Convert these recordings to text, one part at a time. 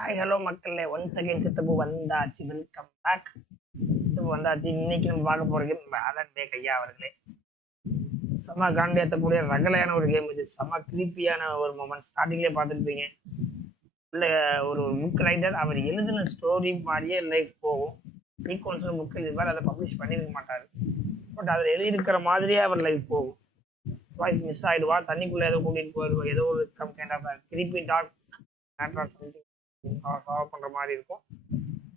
Hi hello மக்களே, once again சித்தப்பு வந்தாச்சு. Welcome back. சித்தப்பு வந்தாச்சு. இன்னைக்கு நம்ம பார்க்க போற கேம் அலன் வேக் ஐயா அவர்களே. செம காண்டியத்தக்கூடிய ரகலையான ஒரு கேம் இது. செம கிரீப்பியான ஒரு மொமெண்ட் ஸ்டார்டிங்லேயே பார்த்துருப்பீங்க. உள்ள ஒரு புக் ரைட்டர் அவர் எழுதின ஸ்டோரி மாதிரியே லைஃப் போகும். சீக்வன்ஸ் புக் இது மாதிரி அதை பப்ளிஷ் பண்ணியிருக்க மாட்டார். பட் அதில் எழுதியிருக்கிற மாதிரியே அவர் லைஃப் போகும். வாய்ஸ் மிஸ் ஆகிடுவா, தண்ணிக்குள்ளே ஏதோ கூட்டிகிட்டு போயிடுவா, ஏதோ ஒரு come kind of creepy dark matter something solve பண்ற மாதிரி இருக்கும்.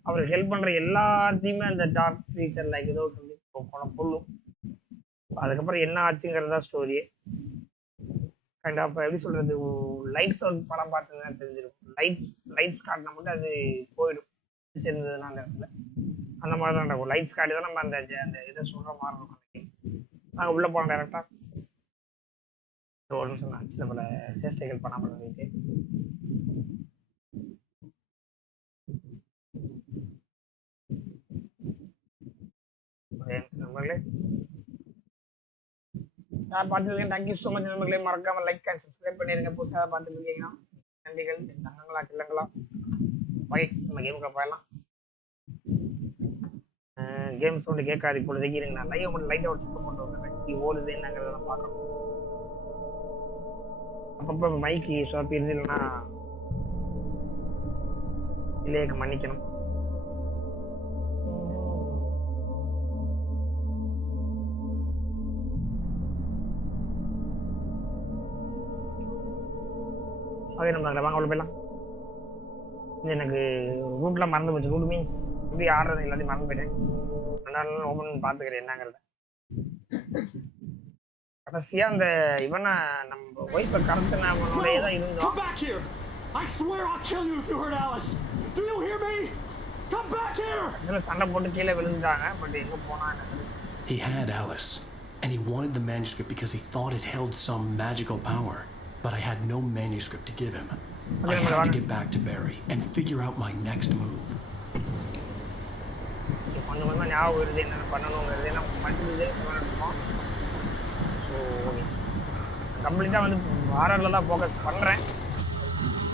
அவர் ஹெல்ப் பண்ற எல்லாத்தையுமே அந்த டார்க் க்ரீச்சர் லைக் ஏதோ சொல்லி கொள்ளும். அதுக்கப்புறம் என்ன ஆச்சுங்கிறதா ஸ்டோரி. கைண்ட் ஆஃப் எப்படி சொல்றது, லைட்ஸ் ஒரு படம் பார்த்ததுன்னா தெரிஞ்சிருக்கும். லைட்ஸ் காட்டினா மட்டும் அது போயிடும் சேர்ந்ததுன்னா அந்த இடத்துல. அந்த மாதிரி தான் இருக்கும். லைட்ஸ் காட்டி தான் நம்ம அந்த இதை சொல்ற மாதிரி இருக்கும். நாங்கள் உள்ள போனோம் டேரக்டா. ஒரு நிமிஷம் நான் சில பல சேஷ்டைகள் பண்ணாமல் போயிட்டு நண்பர்களே, யார் பார்த்துருக்கீங்க தேங்க்யூ ஸோ மச் நண்பர்களே. மறக்காம லைக் அண்ட் சப்ஸ்கிரைப் பண்ணிருங்க. புதுசாக பார்த்துட்டு இருக்கீங்கன்னா நன்றிகள். தங்கங்களா சில்லங்களா பை நம்ம கேமுக்கு போயிடலாம். கேம் சவுண்டு கேட்காது இப்பொழுதைக்கு. இருங்க, நான் லைவ் மட்டும் லைட்டாக ஒரு செக் போட்டு வந்துடுறேன். ஓடுது என்னங்கிறத நான் பார்க்கணும். அப்பப்போ மைக்கு ஷாப் இருந்து இல்லைன்னா இல்லையே மன்னிக்கணும். அதே நம்ம அதில் வாங்க அவ்வளோ போயிடலாம். எனக்கு ரூட்லாம் மறந்து போச்சு. ரூட் மீன்ஸ் எப்படி ஆடுறது எல்லாத்தையும் மறந்து போயிட்டேன். அதனால ஓப்பன் பார்த்துக்கிறேன் என்னங்கிறத. கடைசியா அந்த இவனை நம்ம ஒய்ஃபை கடத்தின அவனோடய தான் இருந்தோம். I swear I'll kill you if you hurt Alice. Do you hear me? Come back here. சண்டை போட்டு கீழே விழுந்தாங்க. பட் எங்க போனா என்ன? He had Alice, and he wanted the manuscript because he thought it held some magical power. But I had no manuscript to give him. I had to get back to Barry and figure out my next move. கொஞ்சம் ஞாபகம் வருது என்னென்ன பண்ணணுங்கிறது. நம்ம மல்டிபிள் பண்ணணும். ஸோ கம்ப்ளீட்டாக வந்து ஹாரரில் தான் ஃபோக்கஸ் பண்ணுறேன்.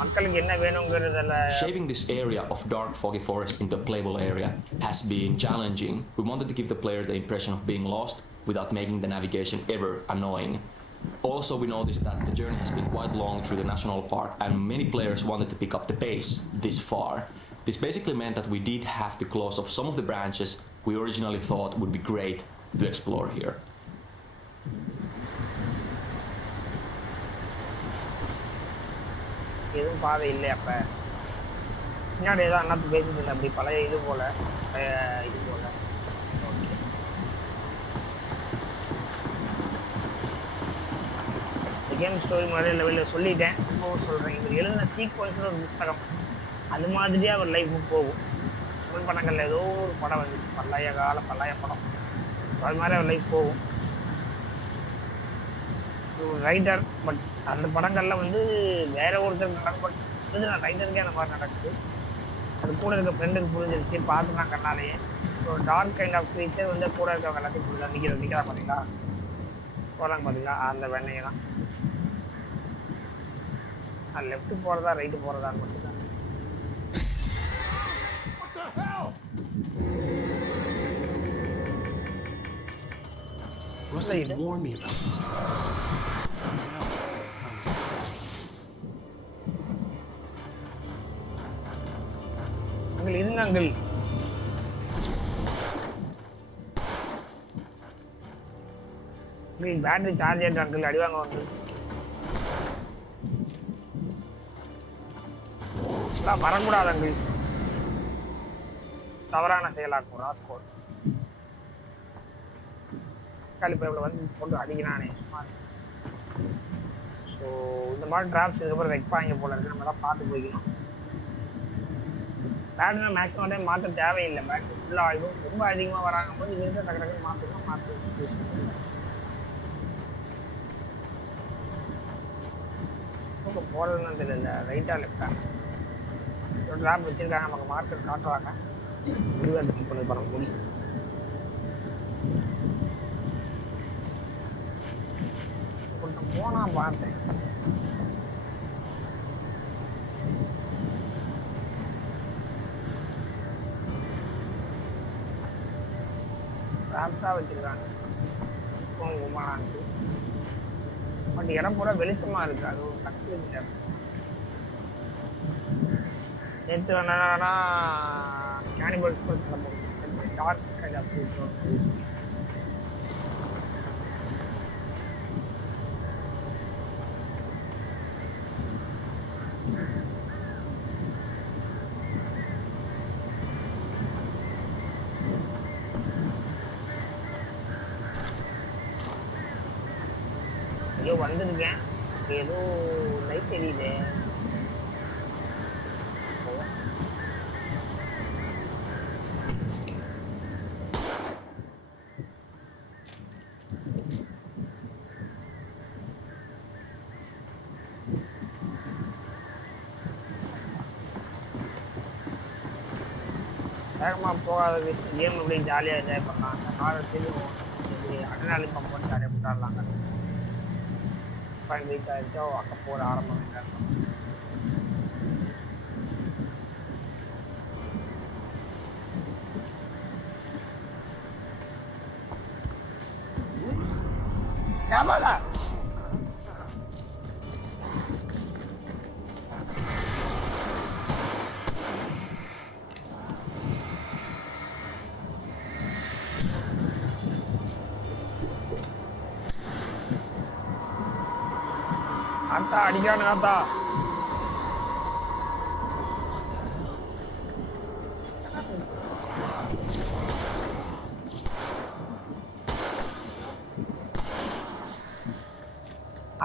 மக்களுக்கு என்ன வேணுங்கிறதுல. Shaping this area of dark foggy forest into a playable area has been challenging. We wanted to give the player the impression of being lost without making the navigation ever annoying. Also, we noticed that the journey has been quite long through the national park and many players wanted to pick up the pace this far. This basically meant that we did have to close off some of the branches we originally thought would be great to explore here. எதுவும் பாதை இல்லை. அப்போ பின்னாடி ஏதோ அண்ணாத்து பேசிட்டு இல்லை. அப்படி பழைய இது போல் கேம் ஸ்டோரி மாதிரி லெவலில் சொல்லிட்டேன். இப்போவும் சொல்கிறேன். இவர் எழுதின சீக்வன்ஸ் ஒரு புத்தகம் அது மாதிரியே அவர் லைஃப் போகும். தமிழ் படங்களில் ஏதோ ஒரு படம் வந்து பழைய படம் அது மாதிரி அவர் லைஃப் போகும். ஒரு ரைட்டர். பட் அந்த படங்களில் வந்து வேற ஒருத்தர் நடக்கும். பட் எழுதின ரைட்டருக்கே அந்த மாதிரி நடக்குது. அது கூட இருக்க ஃப்ரெண்டுக்கு புரிஞ்சிருச்சு. பார்த்து நான் கண்ணாலேயே ஒரு டார்க் கைண்ட் ஆஃப் க்ரீச்சர் வந்து கூட இருக்கவங்க எல்லாத்தையும் புரிஞ்சா நிற்கிறா பார்த்தீங்களா போகிறாங்க பார்த்தீங்களா. அந்த வெண்ணையை தான் அது லெஃப்ட் போகிறதா ரைட்டு போகிறதான்னு மட்டும்தான். Rusty warned me about these traps. Uncle இருங்க அங்கிள். பேட்டரி சார்ஜ் ஆகிட்டு அங்கிள் அடிவாங்க வந்து வரக்கூடாது அங்கிள். தவறான செயலாக்கும் ராஸ்கோட். இப்போ இவ்வளோ வந்து போட்டு அடிக்கிறானே. ஸோ இந்த மாதிரி டிராப்ஸ் இதுக்கப்புறம் வைப்பாங்க போல இருக்கு. நம்ம தான் பார்த்து போய்க்கணும். பேட்டரி மேக்ஸிமம் டைம் மாற்ற தேவையில்லை. பேட்டரி ஃபுல்லாக ஆகிடும். ரொம்ப அதிகமாக வராங்க போது இது இருக்க டக்கு டக்குன்னு மாற்ற போகிறதுன்னு தெரியல. ரைட்டாக லெஃப்டாக ஒரு டிராப் வச்சுருக்காங்க. நமக்கு மார்க்கெட் காட்டுறாங்க. முடிவாக செக் பண்ணி பண்ண முடியும். கொஞ்சம் போனால் பார்த்தேன். கிராஃப்டா வச்சிருக்காங்க பட் இடம் பூரா வெளிச்சமா இருக்கு அது ஒரு கஷ்டம் நேற்று வேணா கேனிபல்ஸ் டார்க் அப்படி ஐயோ வந்துருக்கேன் ஏதோ லைட் தெரியுது வேகமாக போகாத கேம் அப்படியே ஜாலியாக என்ஜாய் பண்ணலாம் அந்த காலத்துக்கு அட்ரினாலின் பம்ப் போட்டு ஜாலியாக விட்டாடலாங்க வீக் ஆகிடுச்சோ அங்கே போகிற ஆரம்பம் ஏமாடா அத்தா அடிக்கானுங்க அத்தா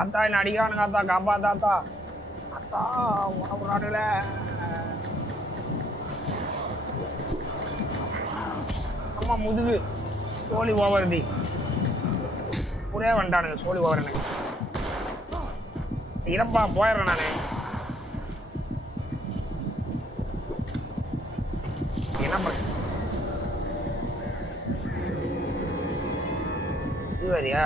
அத்தா என்ன அடிக்கானுங்க அத்தா காப்பாத்தா அத்தா உனக்கு நாடுல அம்மா முதுகு சோழி ஓவர்டி ஒரே வண்டானுங்க சோழி ஓவர் எனக்கு இறப்பா போயிடுறேன் நானு என்ன பண்ண இது வரியா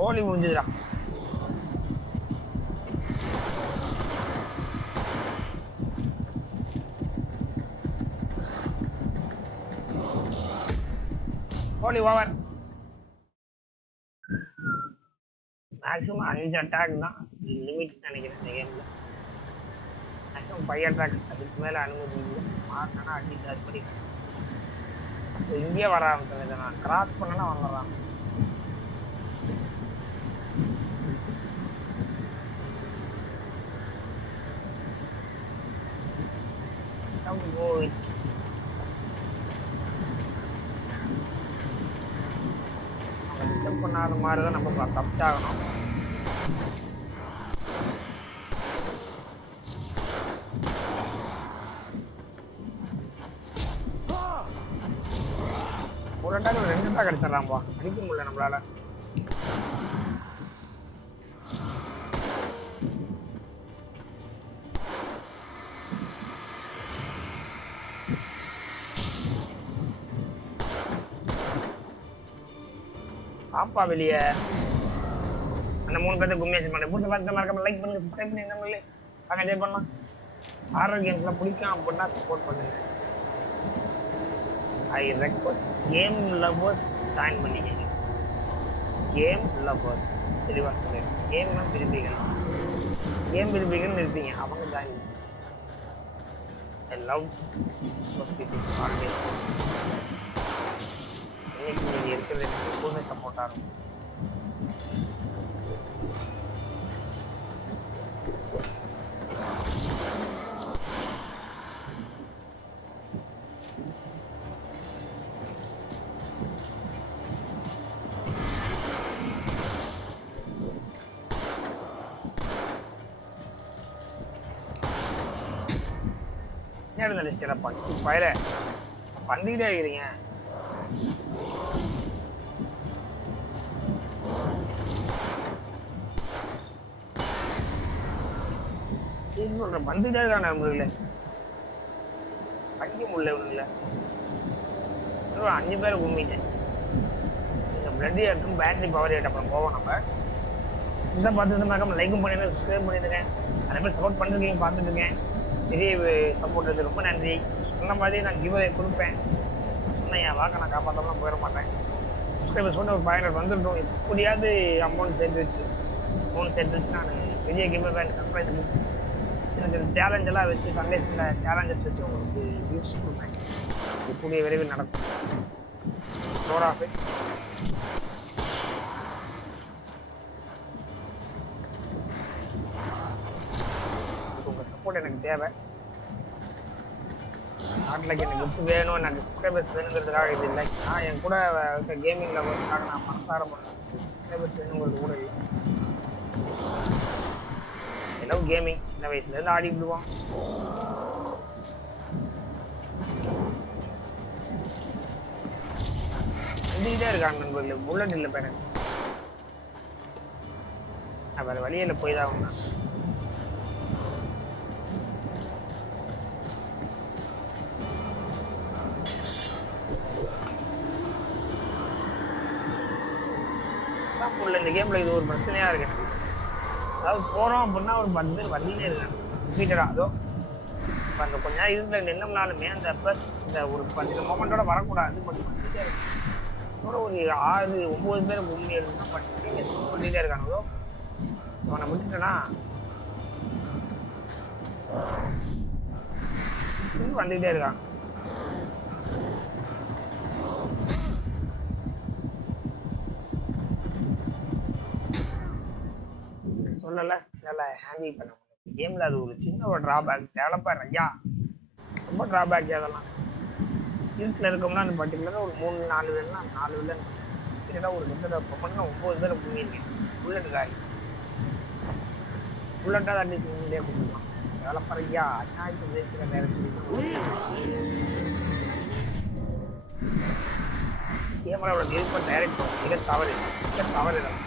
கோழி முடிஞ்சுதுடா கோழி ஓவர் மேக்ஸிமம் 5 அட்டாக் தான் லிமிட் நினைக்கிறேன் இந்த கேம்ல மேக்ஸிமம் 5 அட்டாக் அதுக்கு மேல அனுமதி இல்லை மாறினா அடி ஜார்ஜ் பண்ணி இங்கேயே வர ஆரம்பிச்சது நான் கிராஸ் பண்ணனா வந்துடுறான் டிஸ்டர்ப் பண்ணாத மாதிரி தான் நம்ம தப்பிச்சாகணும் ஒரு அட்டாக் 2 அட்டாக் அடிச்சிடலாம்பா அடிக்க முடியல நம்மளால பாப்பா வெளியே அந்த 3 பேர்த்த கும்மியாச்சு பண்ணேன் புதுசு பார்த்து மறக்காம லைக் பண்ணுங்க சப்ஸ்கிரைப் பண்ணி நம்மளே அங்கே என்ஜாய் பண்ணலாம் ஹாரர் கேம்ஸ்லாம் பிடிக்கும் அப்படின்னா சப்போர்ட் பண்ணுங்க I request game lovers join பண்ணிக்கங்க கேம் லவ்வர்ஸ் தெளிவாக சொல்லுங்க கேம்னா விரும்பிக்கணும் கேம் விரும்பிக்கணும்னு இருப்பீங்க அவங்க ஜாயின் ஐ லவ் ஆல்வேஸ் இன்னைக்கு நீங்கள் இருக்கிறது எனக்கு எப்போதுமே சப்போர்ட்டாக இருக்கும் என்ன லிஸ்ட் பச்சு பயிர பண்ணிக்கிட்டே இருக்கிறீங்க வந்துட்டே இருக்கான நம்மளுல படிக்க முடியல இவனுங்கள 5 பேரை கும்பிட்டேன் இந்த பிளட் ஏற்றும் பேட்டரி பவர் ஏட் அப்புறம் போவோம் நம்ம புதுசாக பார்த்துட்டு மறக்காம லைக்கும் பண்ணிடுறேன் சப்ஸ்கிரைப் பண்ணிடுறேன் நிறைய பேர் சப்போர்ட் பண்ணிருக்கீங்க பார்த்துட்டு இருக்கேன் பெரிய சப்போர்ட் இது ரொம்ப நன்றி. சொன்ன மாதிரி நான் கிவ் அவே கொடுப்பேன். ஆனால் என் வாக்கை நான் காப்பாற்றாமலாம் போயிட மாட்டேன். சப்ஸ்கிரைபர்ஸ் வந்து ஒரு 500 வந்துட்டோம். எப்படியாவது அமௌண்ட் சேர்த்து வச்சு நான் பெரிய கிவ் அவே சர்ப்ரைஸ் கிஃப்ட்ஸ் எனக்கு சேலஞ்செல்லாம் வச்சு சண்டேஸில் சேலஞ்சஸ் வச்சு உங்களுக்கு யூஸ் கொடுப்பேன். கூடிய விரைவில் நடக்கும். உங்கள் சப்போர்ட் எனக்கு தேவை. நாட்டில் எனக்கு கிஃப்ட் வேணும், எனக்கு சப்ஸ்கிரைபர்ஸ் வேணுங்கிறதுக்காக இது இல்லை. நான் என் கூட இருக்க கேமிங் லவர்ஸ்க்காக நான் மனசார பண்ணேன். சப்ஸ்கிரைபர்ஸ் வேணுங்கிறது கூட இல்லை. லவ் கேமிங் சின்ன வயசுலேருந்து ஆடி விடுவோம். வந்துக்கிட்டே இருக்காங்க நண்பர்களே. புல்லட் இல்லை பேர வேறு வழியில் போய் தான் வந்தேன். இந்த கேமில் இது ஒரு பிரச்சனையாக இருக்கு எனக்கு. அதாவது போகிறோம் அப்படின்னா ஒரு 10 பேர் வண்டியிலே இருக்காங்க ரிப்பீட்டடாக. அதோ இப்போ அந்த கொஞ்ச நேரம் இருந்த நின்னம்னாலுமே அந்த ப்ளஸ் இந்த ஒரு 10 மொமெண்ட்டோட வரக்கூடாது. பண்ணிட்டே இருக்கு. ஒரு 6-9 பேர் பூமி இருந்தால் பண்ணிட்டே இருக்காங்களோ. அவனை விட்டுட்டேன்னா ஸ்டில் வந்துகிட்டே இருக்காங்க. சொல்லலை நல்லா ஹேண்டில் பண்ண முடியும் கேமில். அது ஒரு சின்ன ஒரு ட்ராபேக். டெவலப்பர் ஐயா ரொம்ப ட்ராபேக். அதெல்லாம் வீட்டில் இருக்கோம்னா அந்த பர்டிகுலராக ஒரு 3-4 பேர்னா 4 வில்லன் கிட்டத்தட்ட ஒரு கிட்டத்தட்ட பண்ண 9 பேரை பண்ணியிருக்கேன். புல்லட் காய் புல்லட்டாக அட்லீஸ்ட் இங்கே கொடுக்கலாம். டெவலப்பர் ஐயா அஞ்சாயிரத்து பேச்சுக்கிற நேரத்தில் கேமராவோட விருப்பம் டைரக்ட் மிக தவறு இதெல்லாம்.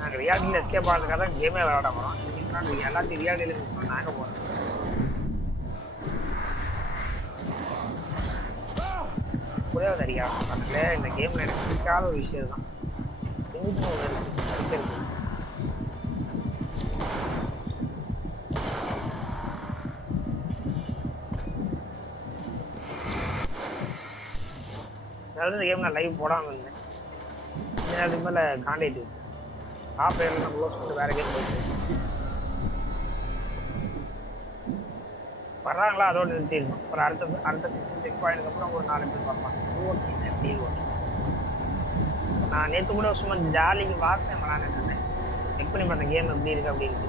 நாங்கள் ரியாலிட்டியில் எஸ்கேப் ஆகிறதுக்காக தான் கேமே விளையாட போகிறோம். நாங்கள் எல்லாத்தையும் ரியாலிட்டியில் இருக்கோம். நாங்கள் போகிறோம். புரியாது அறியா அதில் இந்த கேமில் எனக்கு பிடிக்காத ஒரு விஷயம் தான். எங்கிட்ட ஒன்று இருக்கு. அதாவது இந்த கேம் நான் லைவ் போடாமல் இருந்தேன். இந்த நேரத்துக்கு மேலே காண்டாக்ட் ஆப்ரேட்டர் நான் க்ளோஸ் பண்ணிட்டு வேறு கேம் போயிட்டு வர்றாங்களா அதோடு நிறுத்திடணும். அப்புறம் அடுத்த செக் பாயிண்ட்க்கு அப்புறம் ஒரு 4 பேர் வரலாம். ஓகே நான் நேற்று கூட சும்மா ஜாலிக்கு பார்த்தேன். நான் நினைக்கிறேன் செக் பண்ணி பார்த்தேன் கேம் எப்படி இருக்குது அப்படின்ட்டு.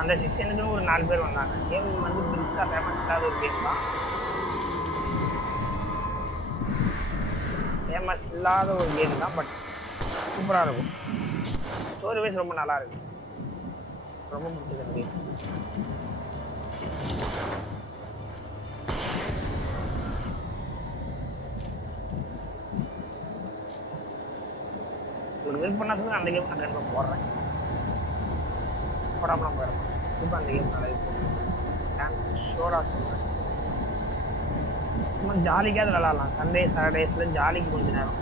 அந்த செக்ஷனுக்குன்னு ஒரு 4 பேர் வந்தாங்க. கேம் வந்து பெருசாக ஃபேமஸ் இல்லாத ஒரு கேம் தான். ஃபேமஸ் இல்லாத ஒரு கேம் தான். பட் சூப்பராக இருக்கும். ஸ்டோரி வைஸ் ரொம்ப நல்லா இருக்கு. ரொம்ப பிடிச்சது கேம். ஒரு விருப்பம் அந்த கேம் நான் கண்டிப்பாக போடுறேன். போடாமலாம் போயிடலாம். இப்போ அந்த கேம் நல்லா இருக்கும். ஷோராக சொல்கிறேன். சும்மா ஜாலிக்காக அது விளாட்லாம். சண்டே சாட்டர்டேஸில் ஜாலிக்கு கொஞ்சம் நேரம்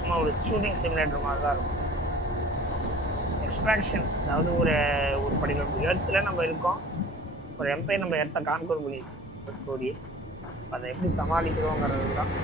சும்மா ஒரு ஷூட்டிங் சிமுலேட்டர் மாதிரி தான் இருக்கும். எக்ஸ்ட்ராக்ஷன் அதாவது ஒரு படிக்கிற எர்த்தில் நம்ம இருக்கோம். ஒரு எம்பையர் நம்ம எர்த்தை கான்கோர் பண்ணிடுச்சு ஒரு ஸ்டோரி. அதை எப்படி சமாளிக்கிறோங்கிறது தான்.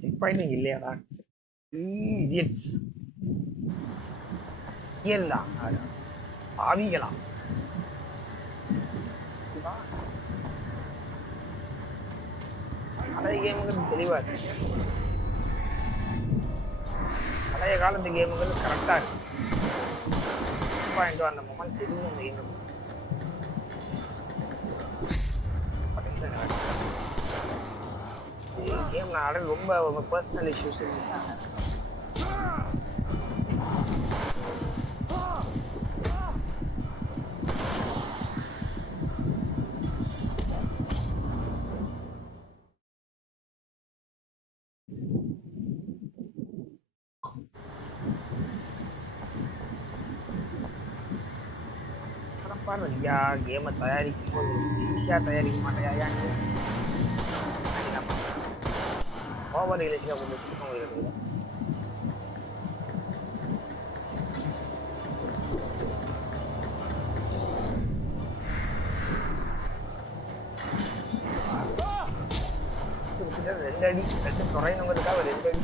செக் பாயிண்ட் இல்லையாடா இடியட்ஸ் இருந்தா ஆவிகளா பழைய கேமுகள் தெளிவா இருக்கு. பழைய காலத்து கேமுகள் கரெக்டா இருக்கு. பாயிண்ட் அந்த மொமெண்ட்ஸ் எதுவும் அந்த கேம் கேம் சொன்னால ரொம்ப பர்சனல் இஷ்யூஸ் இருந்தாங்க. ஐயா கேமை தயாரிக்கும் போது ஈஸியாக தயாரிக்க மாட்டேயா ஓவர் ரியலிஸ்டிக்காக கொண்டு வச்சுருக்கோம் இருக்குது. ரெண்டு அடி ரெண்டு துறையணுங்கிறதுக்காக 2 அடி.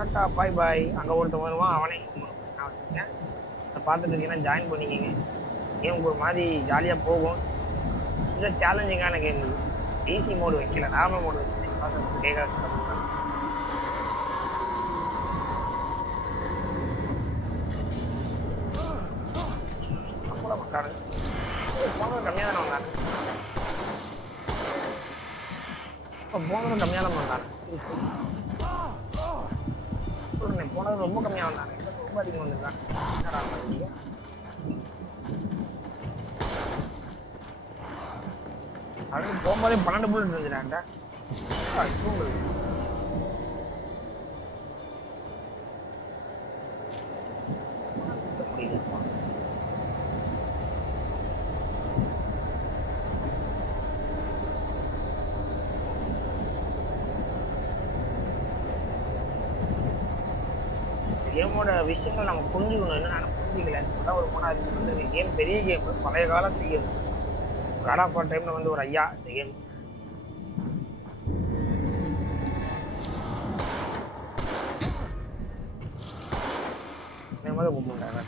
டாட்டா பாய் பாய். அங்கே ஒருத்தன் வருவான், அவனே நான் வச்சுருக்கேன். அதை பார்த்துட்டு இருக்கீங்கன்னா ஜாயின் பண்ணிக்கங்க. கேமுக்கு ஒரு மாதிரி ஜாலியாக போகும். கொஞ்சம் சேலஞ்சிங்கான கேம் இது. ஈஸி மோடு வைக்கல, நார்மல் மோடு வச்சுருக்கேன். பார்த்து கேட்க அவ்வளோ மக்காடு போனது கம்மியாக தானே வந்தாங்க. இப்போ போனது கம்மியாக தான் வந்தாங்க. சரி சரி போனது ரொம்ப கம்மியாக வந்தாங்க. ரொம்ப அதிகம் வந்துருக்காங்க. என்னடா பண்ணீங்க? அதுக்கு போகும்போதே 12 புல்லட் இருந்துச்சுடாண்டா. தூங்குது. கேமோட விஷயங்கள் நம்ம புரிஞ்சுக்கணும். என்ன நான் புரிஞ்சிக்கல. அதான் ஒரு 3வது வந்து கேம் பெரிய கேம், பழைய காலத்து கேம். காட் ஆஃப் வார் டைம்ல வந்து ஒரு ஐயா இந்த கேம். மேலே கூப்பிட்டாங்க.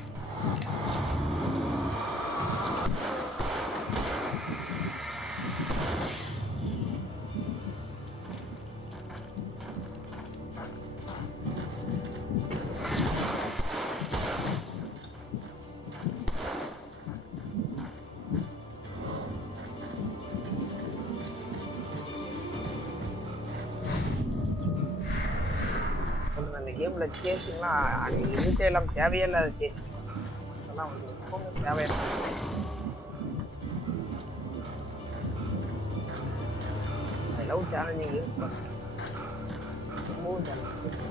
அந்த கேம்ல சேசிங்லாம் இதுக்கே எல்லாம் தேவையே இல்லாத சேசிங். அதெல்லாம் வந்து எப்பவுமே தேவையில்லை. I love challenging. ரொம்பவும் சேலஞ்சிங்.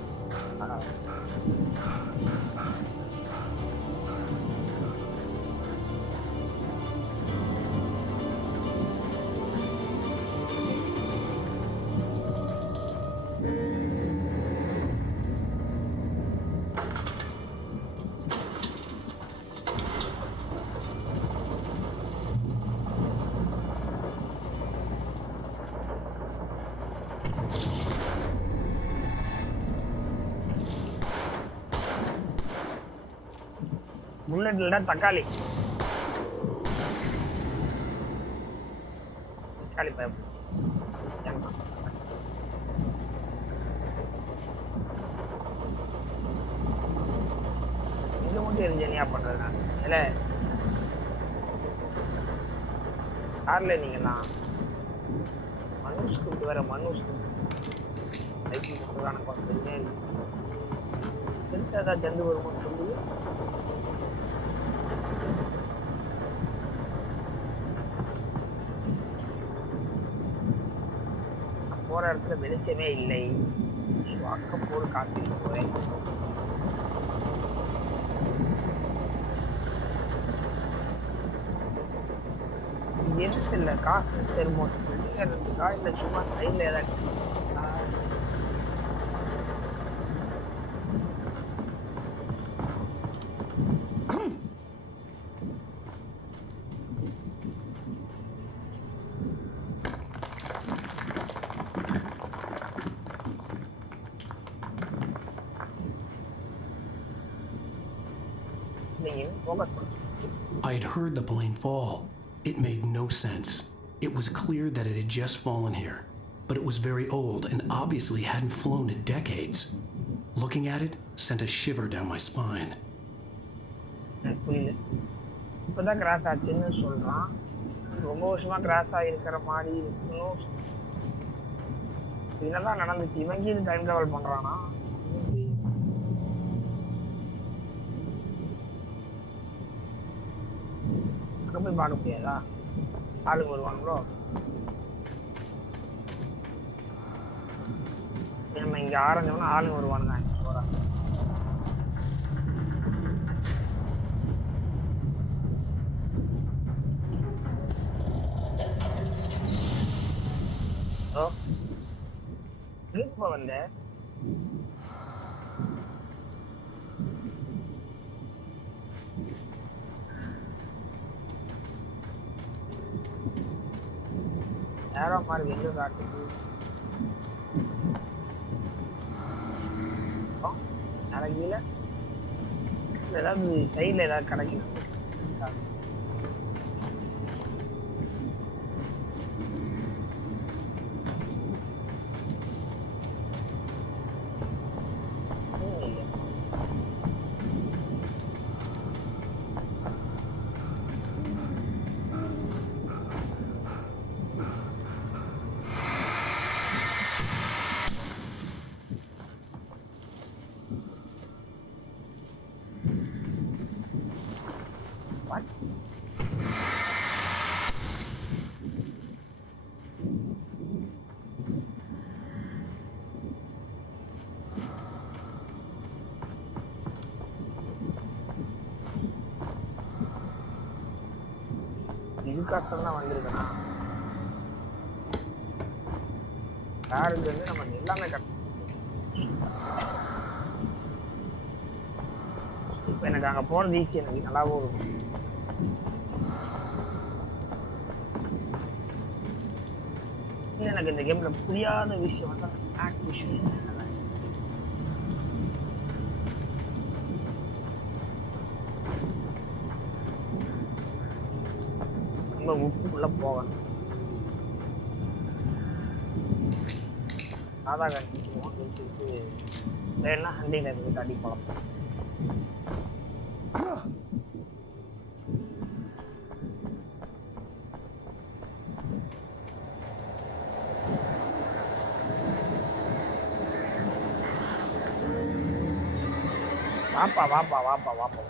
புல்லட் இல்ல தக்காளி. தக்காளி பைப். இங்க மட்டும் எரிஞ்சனியா பண்றது நான். இல்ல கார்ல நீங்கலாம் மனுஷ் வேற மனுஷ் சைக்கிள் போட்டுறான பார்த்துட்டே பெருசாக ஏதாவது ஜந்து வருமானு சொல்லி போற இடத்துல வெளிச்சமே இல்லை. அக்கம் போடு காத்திட்டு போறேன். எதுக்கு இல்லை காஃபி தெர்மோஸ் இருக்கா இல்லை சும்மா சைடில் ஏதாவது ஃபோக்கஸ் பண்ணு. I had heard the plane fall. It made no sense. It was clear that it had just fallen here, but it was very old and obviously hadn't flown in decades. Looking at it sent a shiver down my spine. புரியல. இப்பதான் கிராஸ் ஆச்சுன்னு சொல்றான். ரொம்ப வருஷமா கிராஸ் ஆகிருக்கிற மாதிரி இருக்கணும். என்னதான் நடந்துச்சு? இவங்க இது டைம் டிராவல் பண்றானா? அங்க போய் பார்க்க முடியாதா? ஆளுங்க வருவாங்களோ? நம்ம இங்க ஆரஞ்சோம்னா ஆளுங்க வருவானுங்க. எப்ப வந்த? யாரோ மாதிரி எங்க காட்டுது? கீழே ஏதாவது சைட்ல ஏதாவது கிடைக்கும். இதுக்காசம் வந்திருக்கா காருக்கு வந்து நமக்கு எல்லாமே இப்ப எனக்கு அங்க போறது ஈஸி. எனக்கு நல்லாவும் இருக்கும். எனக்கு இந்த கேம்ல புரியாத விஷயம் வந்து பேக் விஷயம். உப்புக்குள்ள போகணும். சாதா கண்டிப்பாக வேணா ஹண்டிங் போயிட்டு அடி போகலாம். வாப்பா வாப்பா வாப்பா வாப்பா.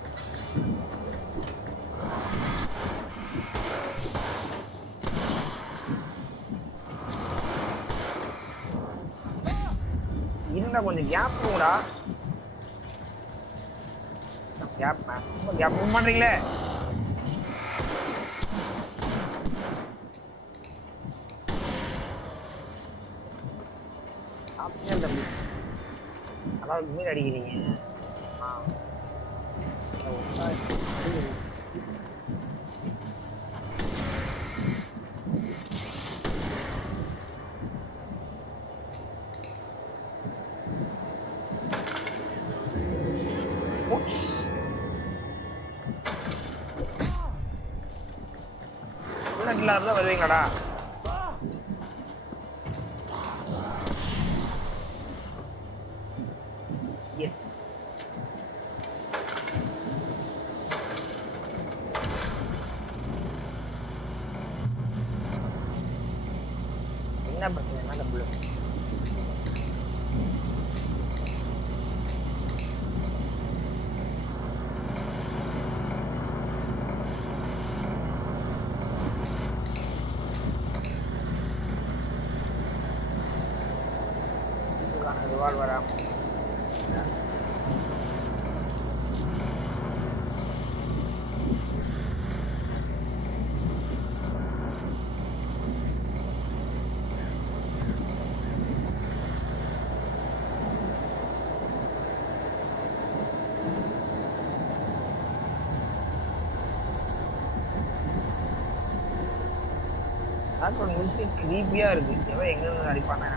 இருந்தா கொஞ்சம் கேப் போடா. கேப் ரொம்ப கேப் பண்றீங்களே. ஆப்ஷன் தம்பி அதாவது மீன் அடிக்கிறீங்க. புல்லட்ல வருவீங்களாடா? எஸ் என்ன பிரச்சனை? என்ன புல்லட் வராம மியூசிக் கிரீப்பியா இருக்கு. எவன் எங்க இருந்து அடிப்பானா?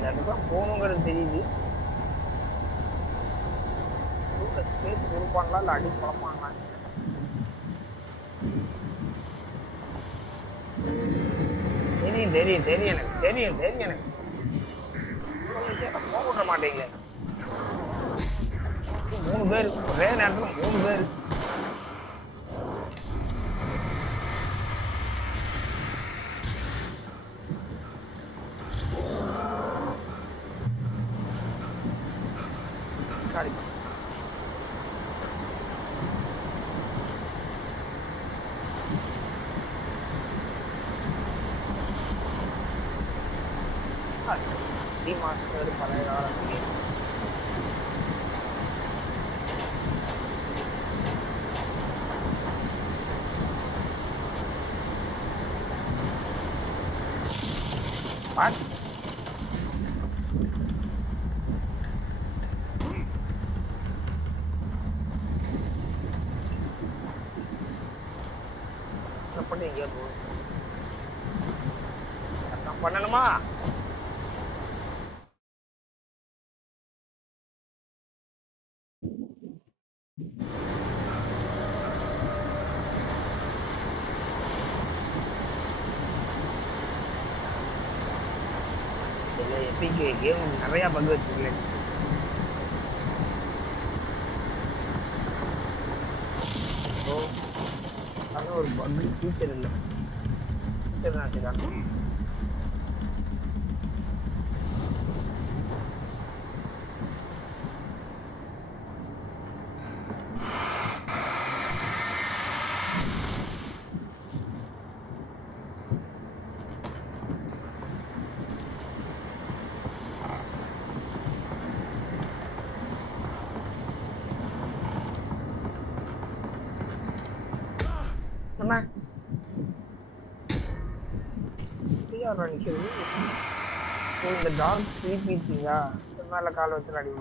அந்த இடத்துல போகணுங்கிறது தெரியுது. ஸ்பேஸ் கொடுப்பாங்களா இல்லை அடி குழப்பாங்களா? தெரியும் தெரியும் தெரியும் எனக்கு தெரியும் தெரியும் எனக்கு. போக விட மாட்டீங்க. 3 பேர் ஒரே நேரத்தில் 3 பேர். ரீமாஸ்டர் பழைய காலத்துக்கு பண்ணி எங்கேயா போகும் பண்ணணுமா? எபிக் கேம் நிறைய பக் வச்சிருக்கேன். அது ஒரு பக் ஃபியூச்சர் இல்லை. ஃபியூச்சர் தான் வச்சுக்காங்க. இந்த டாக் ஸ்லீப்பிங்களா? மேல கால் வச்சு அடி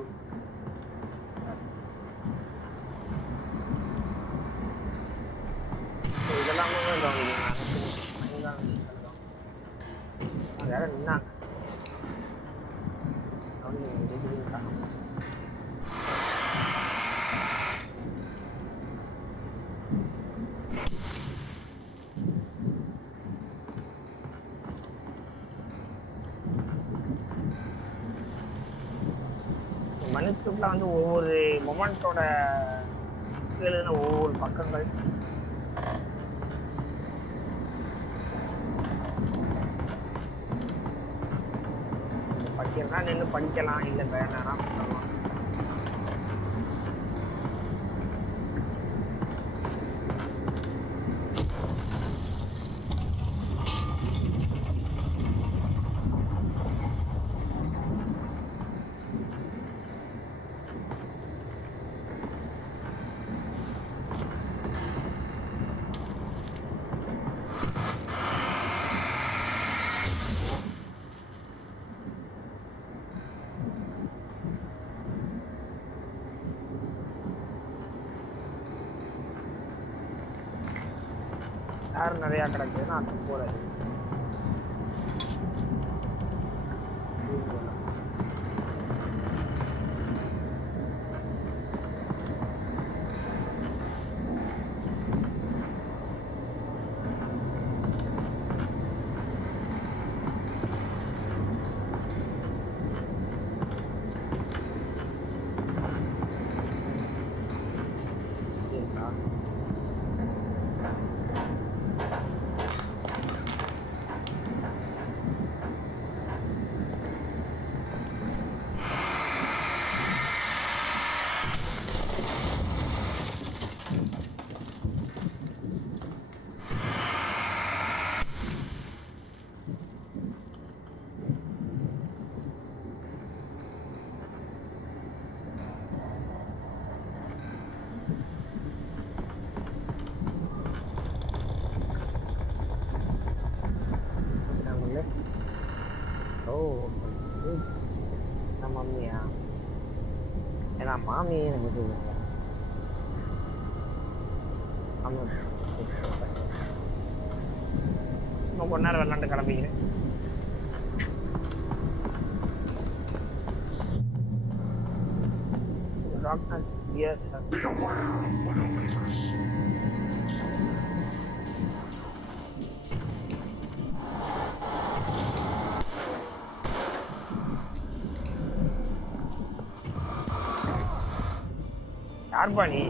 இதெல்லாம் வேற நின்னாங்க. மனுஸ்கிரிப்ட்ல வந்து ஒவ்வொரு மொமெண்டோட எழுதின ஒவ்வொரு பக்கங்கள் படிக்கிறதா நின்று படிக்கலாம், இல்லை வேணாம் சொல்லலாம். யாரும் நிறையா கிடக்குதுன்னா அது போகிறது. மாமி எனக்கு சொல்லுங்க. இன்னும் கொஞ்ச நேரம் விளாண்டு கிளம்பிக்கிறேன். darkness. Yes, sir. Be aware of Widowmakers. யார்ப்பா நீ?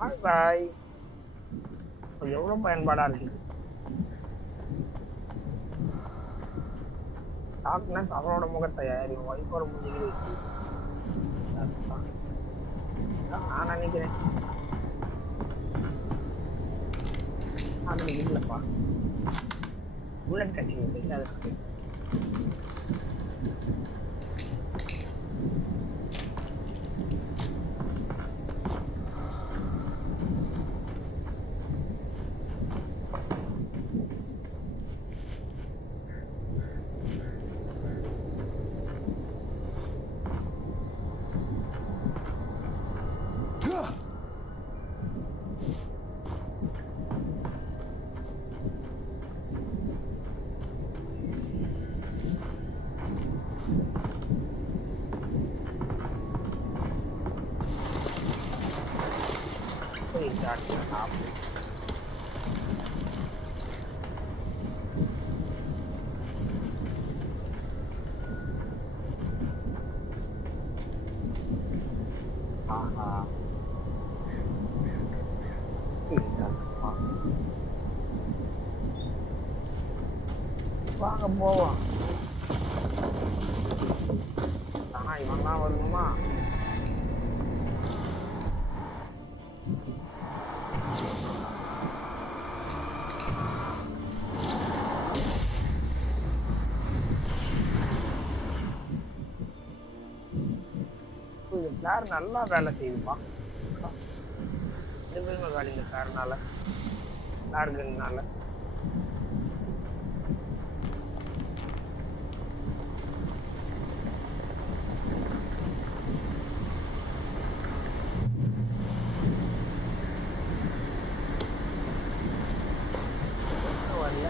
பாய் பாய். எவ்வளவு பயன்பாடா இருக்கு. டார்க்னஸ் அவரோட முகத்தை யாரும் ஒய்ஃபோட முடிஞ்சு வச்சு நான் நினைக்கிறேன். அது இல்லப்பா, புல்லட் கட்சி பேசாத. வாங்க போவோம். ஆனா இவன்லாம் வரணுமா? கார் நல்லா வேலை செய்யுதுப்பா. இந்த வேலை இந்த காரனால கார்கள்னால வரல.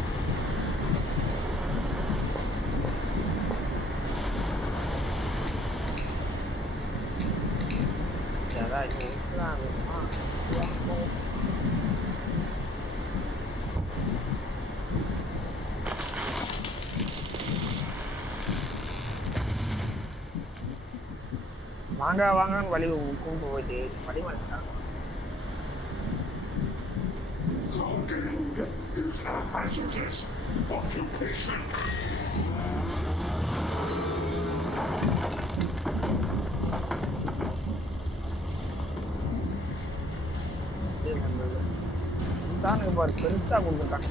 வாங்க வாங்கன்னு வழி கூப்பிட்டு போயிட்டு வழி மனுஷன் Logging is a hazardous occupation. தானுங்க பாரு பெருசா கொடுத்துட்டாங்க.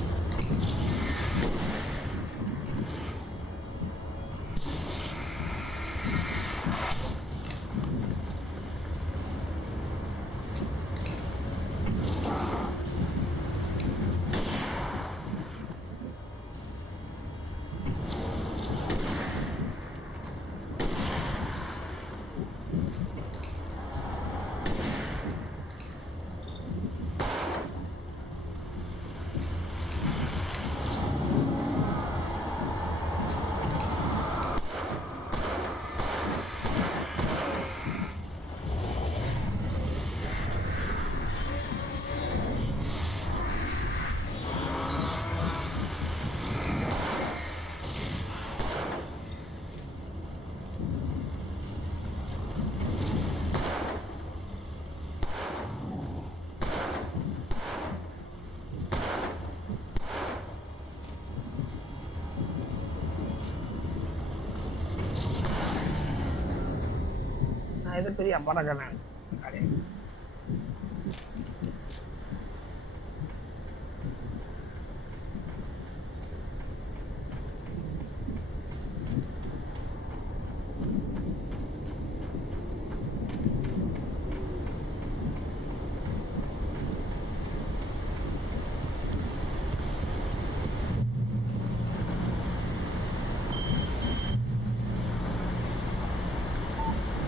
இது பெரிய படகன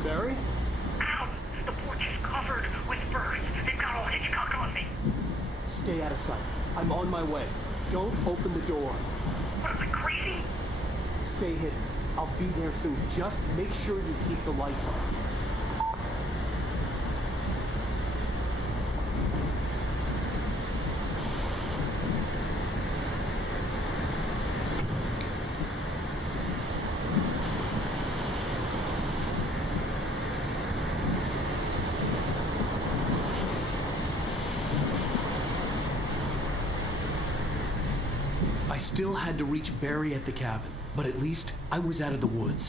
Barry? Ow! The porch is covered with birds. They've got all hitched I'm on my way. Don't open the door. What is it, crazy? Stay hidden. I'll be there soon. Just make sure you keep the lights on. I still had to reach Barry at the cabin, but at least I was out of the woods.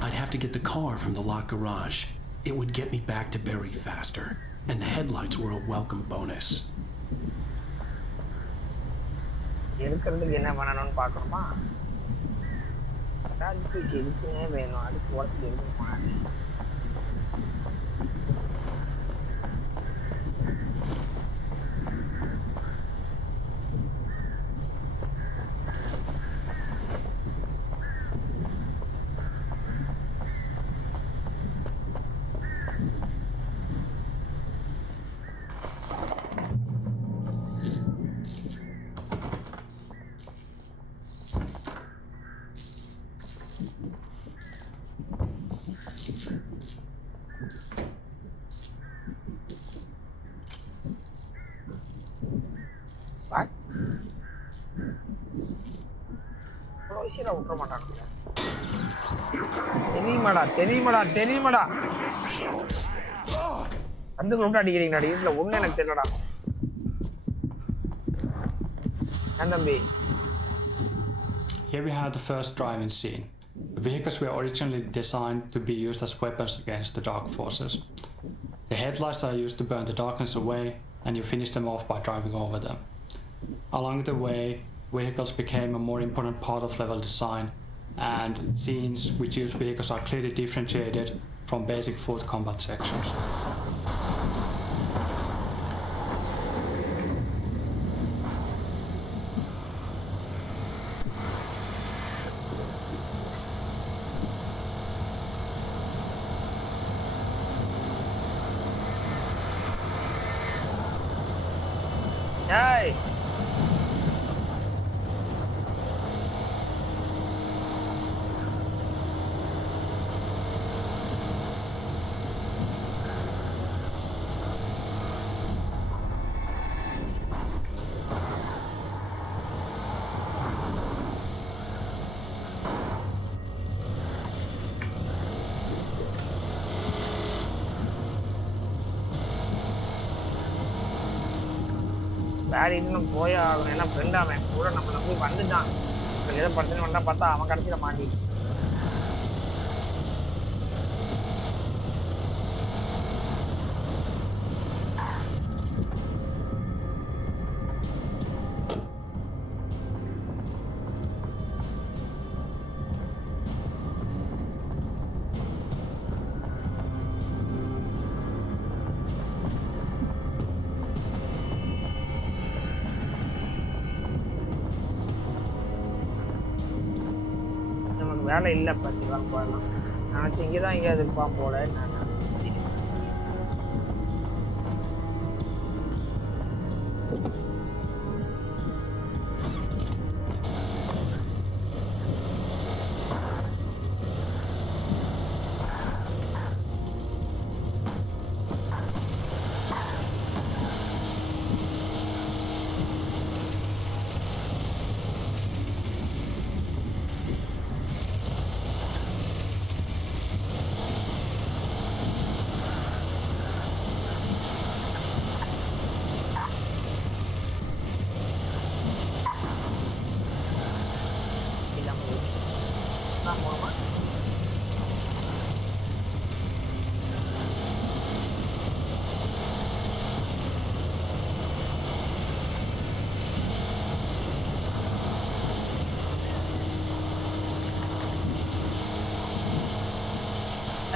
I'd have to get the car from the locked garage. It would get me back to Barry faster, and the headlights were a welcome bonus. எடுக்கிறதுக்கு என்ன பண்ணணும்னு பார்க்கணுமா? அதுக்கு எதுக்குன்னே வேணும், அதுக்கு உடம்பு இருக்குமா? விட்டுற மாட்டானுங்க. தெரியுமாடா அந்த விட்டு அடிக்கிறீங்கடா. இதுல ஒண்ணு எனக்கு தெரியலடா. தம்பி, Here we have the first driving scene. The vehicles were originally designed to be used as weapons against the dark forces. The headlights are used to burn the darkness away, and you finish them off by driving over them. Along the way, vehicles became a more important part of level design, and scenes which use vehicles are clearly differentiated from basic foot combat sections. Hey! வேறு இன்னும் போய் ஆகணும். ஏன்னா ஃப்ரெண்ட் அவன் கூட நம்ம நம்பி வந்துட்டான். ஏதோ பிரச்சனை பண்ணா பார்த்தா அவன் கடைசியில் மாட்டி. வேலை இல்லைப்பா சிவன் போடலாம். நினச்சி இங்கே தான் எங்கேயாவது இருப்பான் போல. நான்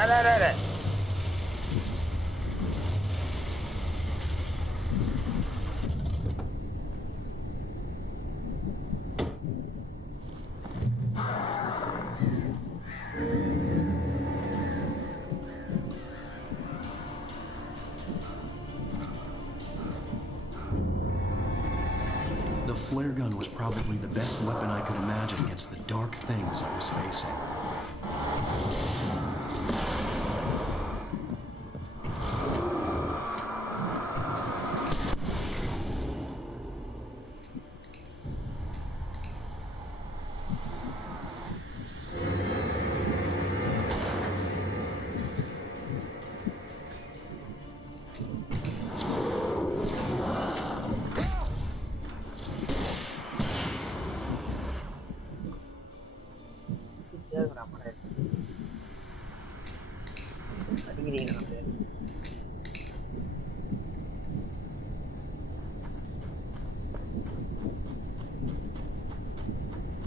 Ada. flare gun was probably the best weapon I could imagine against the dark things I was facing.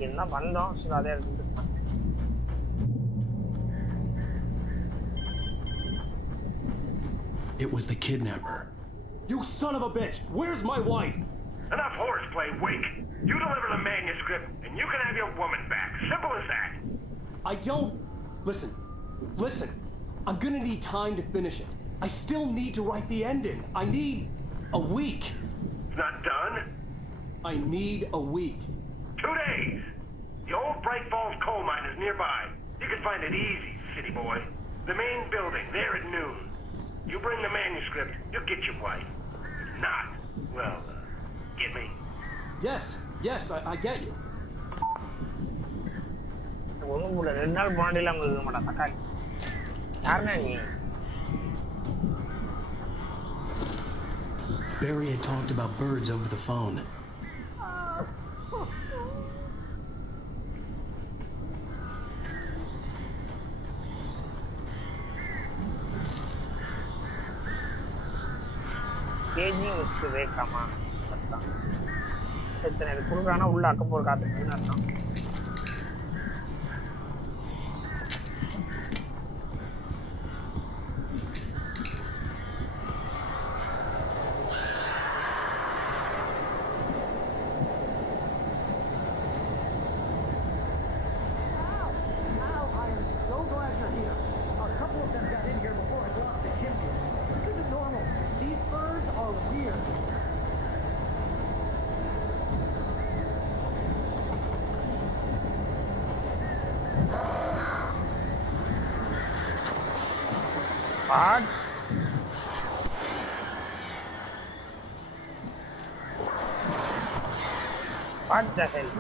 என்ன வந்தோம் சோ அதே எடுத்து It was the kidnapper. You son of a bitch! Where's my wife? Enough horseplay, Wake. You deliver the manuscript, and you can have your woman back. Simple as that. I don't... Listen. I'm gonna need time to finish it. I still need to write the ending. I need a week. It's not done. I need a week. 2 days. The old Bright Falls coal mine is nearby. You can find it easy, city boy. The main building, there at noon. You bring the manuscript, you'll get your wife. If not, well, get me. Yes, I get you. ஒண்ணும் கூட 2 நாள் போனடில இருக்க மாட்டா தக்காளி யாருன்னா நீ Barry had talked about birds over the phone. Gauging வச்சுட்டு வேக்காமா அதான் எத்தனை குறுக்கானா உள்ள அக்கப்போர் காத்துக்குன்னு அர்த்தம் What? What the hell?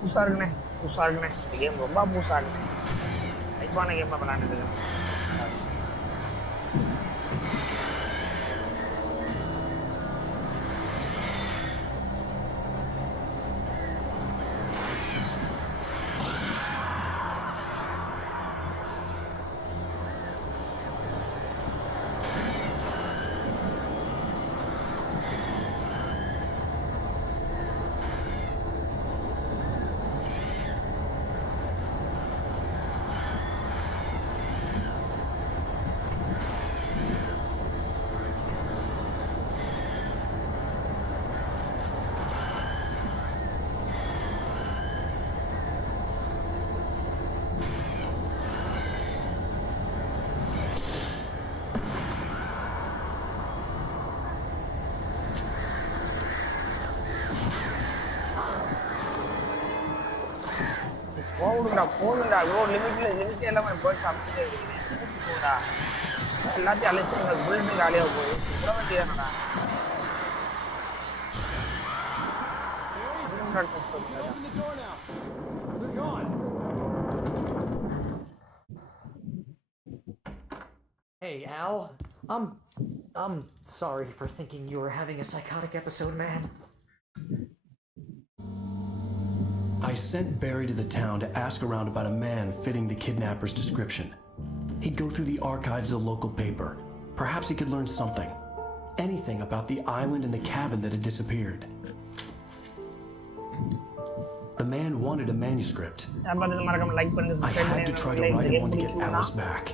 புதுசா இருக்குண்ணே இந்த கேம் ரொம்ப புதுசா இருக்குண்ணே லைஃபான கேமாக விளாண்டுட்டு இருக்கேன் போங்கடா போங்கடா இவ்வளோ லிமிட் எல்லாம் போய் சாப்பிட்டு போங்கடா எல்லாத்தையும் அழைச்சிட்டு உங்கள் புல்லட்டு காலியாக போகுது விட வேண்டியதானடா Open the door now. They're gone. Hey, Al. I'm sorry for thinking you were having a psychotic episode, man. I sent Barry to the town to ask around about a man fitting the kidnapper's description. He'd go through the archives of the local paper. Perhaps he could learn something. Anything about the island and the cabin that had disappeared. The man wanted a manuscript. I had to try to write him one to get Alice back.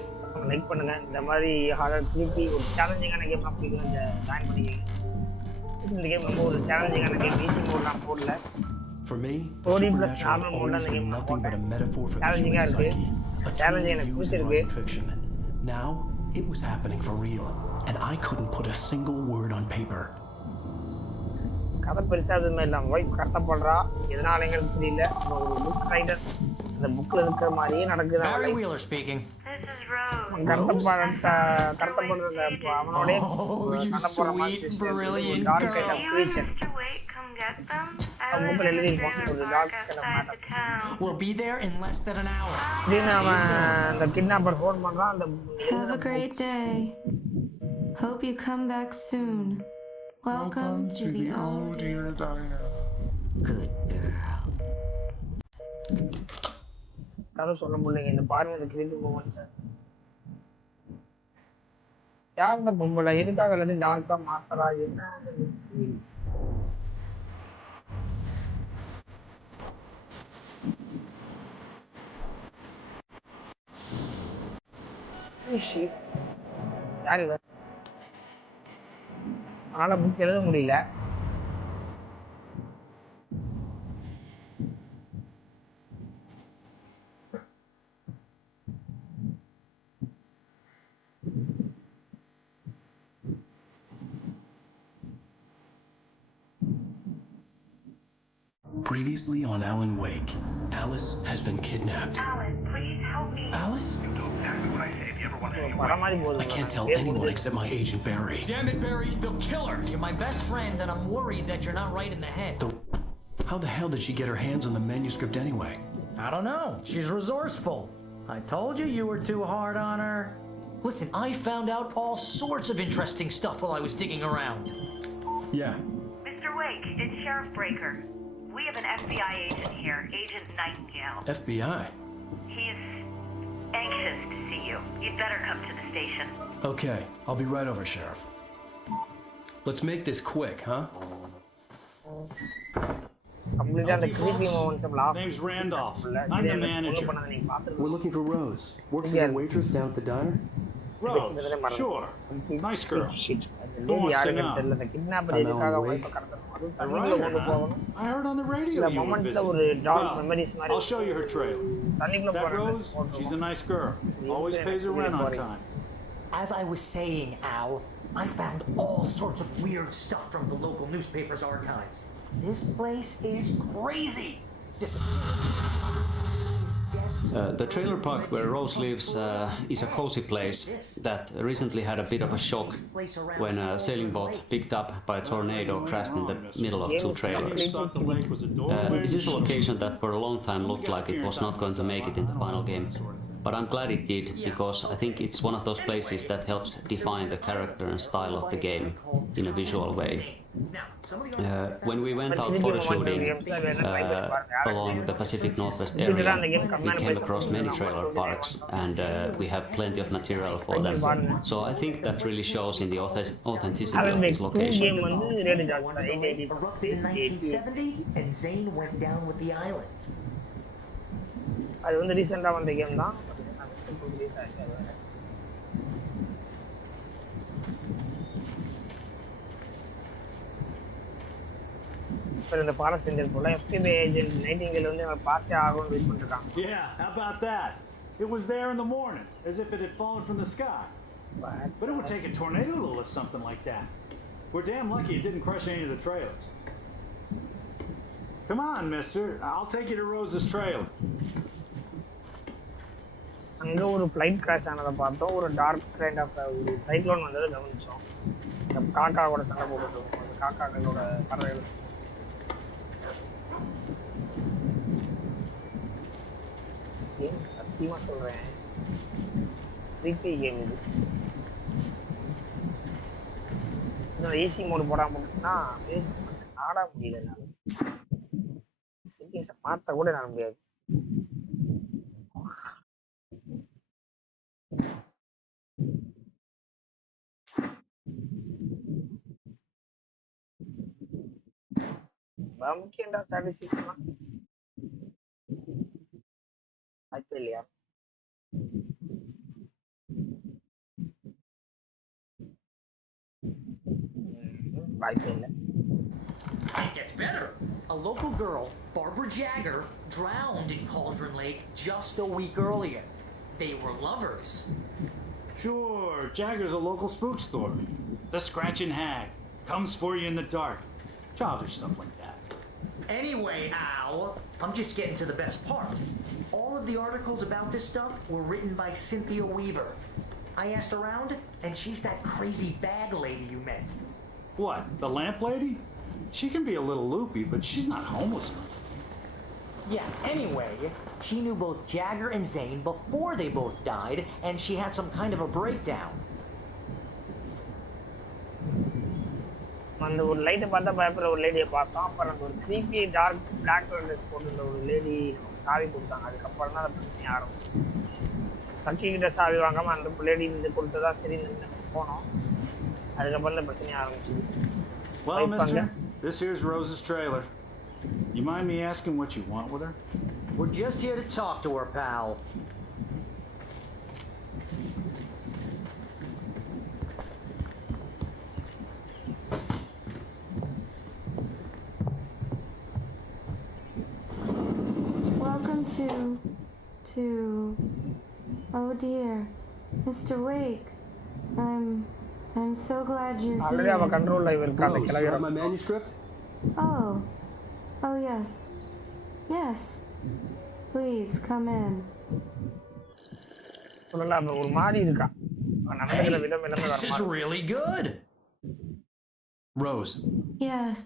Like பண்ணுங்க இந்த மாதிரி horror creepy ஒரு சேலஞ்சிங்கான கேம்லாம் பிடிக்கும் ஜாயின் பண்ணிக்கங்க இந்த கேம் ரொம்ப ஒரு சேலஞ்சிங்கான கேம் ஈஸி மோட்லாம் போடல For me, story plus normal மோட்ல அந்த game nothing but a metaphor for the சேலஞ்சிங்கா human இருக்கு psyche. A சேலஞ்ச் tool எனக்கு used in பிடிச்சிருக்கு writing fiction. Now, it was happening for real, and I couldn't put a single word on paper. கதை பெருசா எதுவுமே இல்லை ஒய்ஃப் கஷ்டப்படுறா எதனால எங்களுக்கு தெரியல ஒரு புக் ரைட்டர் அந்த புக்ல இருக்கிற மாதிரியே நடக்குது Barry Wheeler speaking. This is Rose. கஷ்டப்படுறத அவனோட சண்டை போடுற மாதிரி You, Mr. Wake, come get them. I live in a trailer park outside the town. We'll be there in less than an hour. திடீர்னு அவன் அந்த கிட்னாப்பர் ஃபோன் பண்றான் அந்த Have a great day. Hope you come back soon. Welcome to the old dear diner. Good girl. கதை சொல்ல முடியல இந்த பாருங்க இந்த கிரிக்கெட் மூமெண்ட்ஸ் யார் இந்த பொம்பளை எதுக்காக எல்லாத்தையும் டார்க்கா மாத்தரா என்ன யார் இவர் அதனால புக் எழுத முடியல Previously on Alan Wake, Alice has been kidnapped. Alan, please help me. Alice? You'll do exactly what I say if you ever want to see படம் மாதிரி போகுது I can't tell anyone except my agent Barry. Damn it, Barry! They'll kill her. You're my best friend, and I'm worried that you're not right in the head. How the hell did she get her hands on the manuscript anyway? I don't know. She's resourceful. I told you you were too hard on her. Listen, I found out all sorts of interesting stuff while I was digging around. Yeah. Mr. Wake, it's Sheriff Breaker. We have an FBI agent here, Agent Nightingale. FBI? He's anxious to see you. You'd better come to the station. Okay, I'll be right over, Sheriff. Let's make this quick, huh? கம்ப்ளீட்டா அந்த creepy moments எல்லாம் Name's Randolph. I'm the manager. We're looking for Rose. Works as a waitress down at the diner? Rose, sure. Nice girl. Who wants to know? A writer, huh? I heard on the radio you were busy. Well, I'll show you her trailer. That Rose, she's a nice girl. Always pays her rent on time. As I was saying, Al, I found all sorts of weird stuff from the local newspaper's archives. This place is crazy. The trailer park where Rose lives is a cozy place that recently had a bit of a shock when a sailing boat picked up by a tornado crashed in the middle of two trailers. This is a location that for a long time looked like it was not going to make it in the final game. But I'm glad it did, because I think it's one of those places that helps define the character and style of the game in a visual way. When we went out photo shooting along the Pacific Northwest area, we came across many trailer parks, and we have plenty of material for them. So I think that really shows in the authenticity of this location. Erupted in 1970, and Zane went down with the island. அது வந்து ரீசெண்டா வந்த கேம் தான் இந்த forest ranger போல FBI agent Nightingale வந்து நம்ம பார்த்தே ஆகணும்னு வெயிட் பண்ணிருக்காங்க. Yeah, how about that? It was there in the morning, as if it had fallen from the sky. But it would take a tornado to lift something like that. We're damn lucky it didn't crush any of the trailers. Come on, mister. I'll take you to Rose's trailer. அங்கே ஒரு flight crash ஆனதை பார்த்தோம். ஒரு dark kind of ஒரு சைக்ளோன் வந்ததை கவனித்தோம். இந்த காக்கா கூட சண்டை போட்டுட்டு இருக்கோம். அந்த காக்காக்களோட பறவைகள் கேம் சத்தியமாக சொல்கிறேன், ரீப்ளே கேம் இது. இன்னும் ஏசி மோடு போடாமல் போட்டுன்னா ஆட முடியல. என்னால் செட்டிங்ஸை மாற்ற கூட நான் முடியாது. முக்கியண்டா 36 வாய்ப்பே இல்லையா? வாய்ப்பே இல்லை. It gets better. A local girl, Barbara Jagger, drowned in Cauldron Lake just a week earlier. They were lovers. Sure, Jagger's a local spook story. The Scratching Hag comes for you in the dark. Childish stuff like that. Anyway, Al, I'm just getting to the best part. All of the articles about this stuff were written by Cynthia Weaver. I asked around, and she's that crazy bag lady you met. What, the lamp lady? She can be a little loopy, but she's not homeless. Yeah, anyway, she knew both Jagger and Zane before they both died, and she had some kind of a breakdown. அந்த ஒரு லைட்டை பார்த்தா பயப்படுற ஒரு லேடியை பார்த்தோம். அப்புறம் அந்த ஒரு க்ரீப்பி டார்க் பிளாக் ட்ரெஸ் போட்டு ஒரு லேடி சாவி கொடுத்தாங்க. அதுக்கப்புறம் தான் அந்த பிரச்சனை ஆரம்பிச்சு. சக்கிக்கிட்ட சாவி வாங்காமல் அந்த லேடி இந்த கொடுத்ததா சரி போனோம். அதுக்கப்புறம் தான் பிரச்சனை ஆரம்பிச்சுது. Well, mister, this here's Rose's trailer. You mind me asking what you want with her? We're just here to talk to her, pal. Welcome to... Oh dear, Mr. Wake. I'm so glad you're already have a here. control live will come. Rose, you have my manuscript? Oh yes. Yes. Please come in. சொல்லலாம் ஒரு மாதிரி இருக்கா. நடந்துக்கிற விதம் எல்லாமே This is really good. Rose. Yes.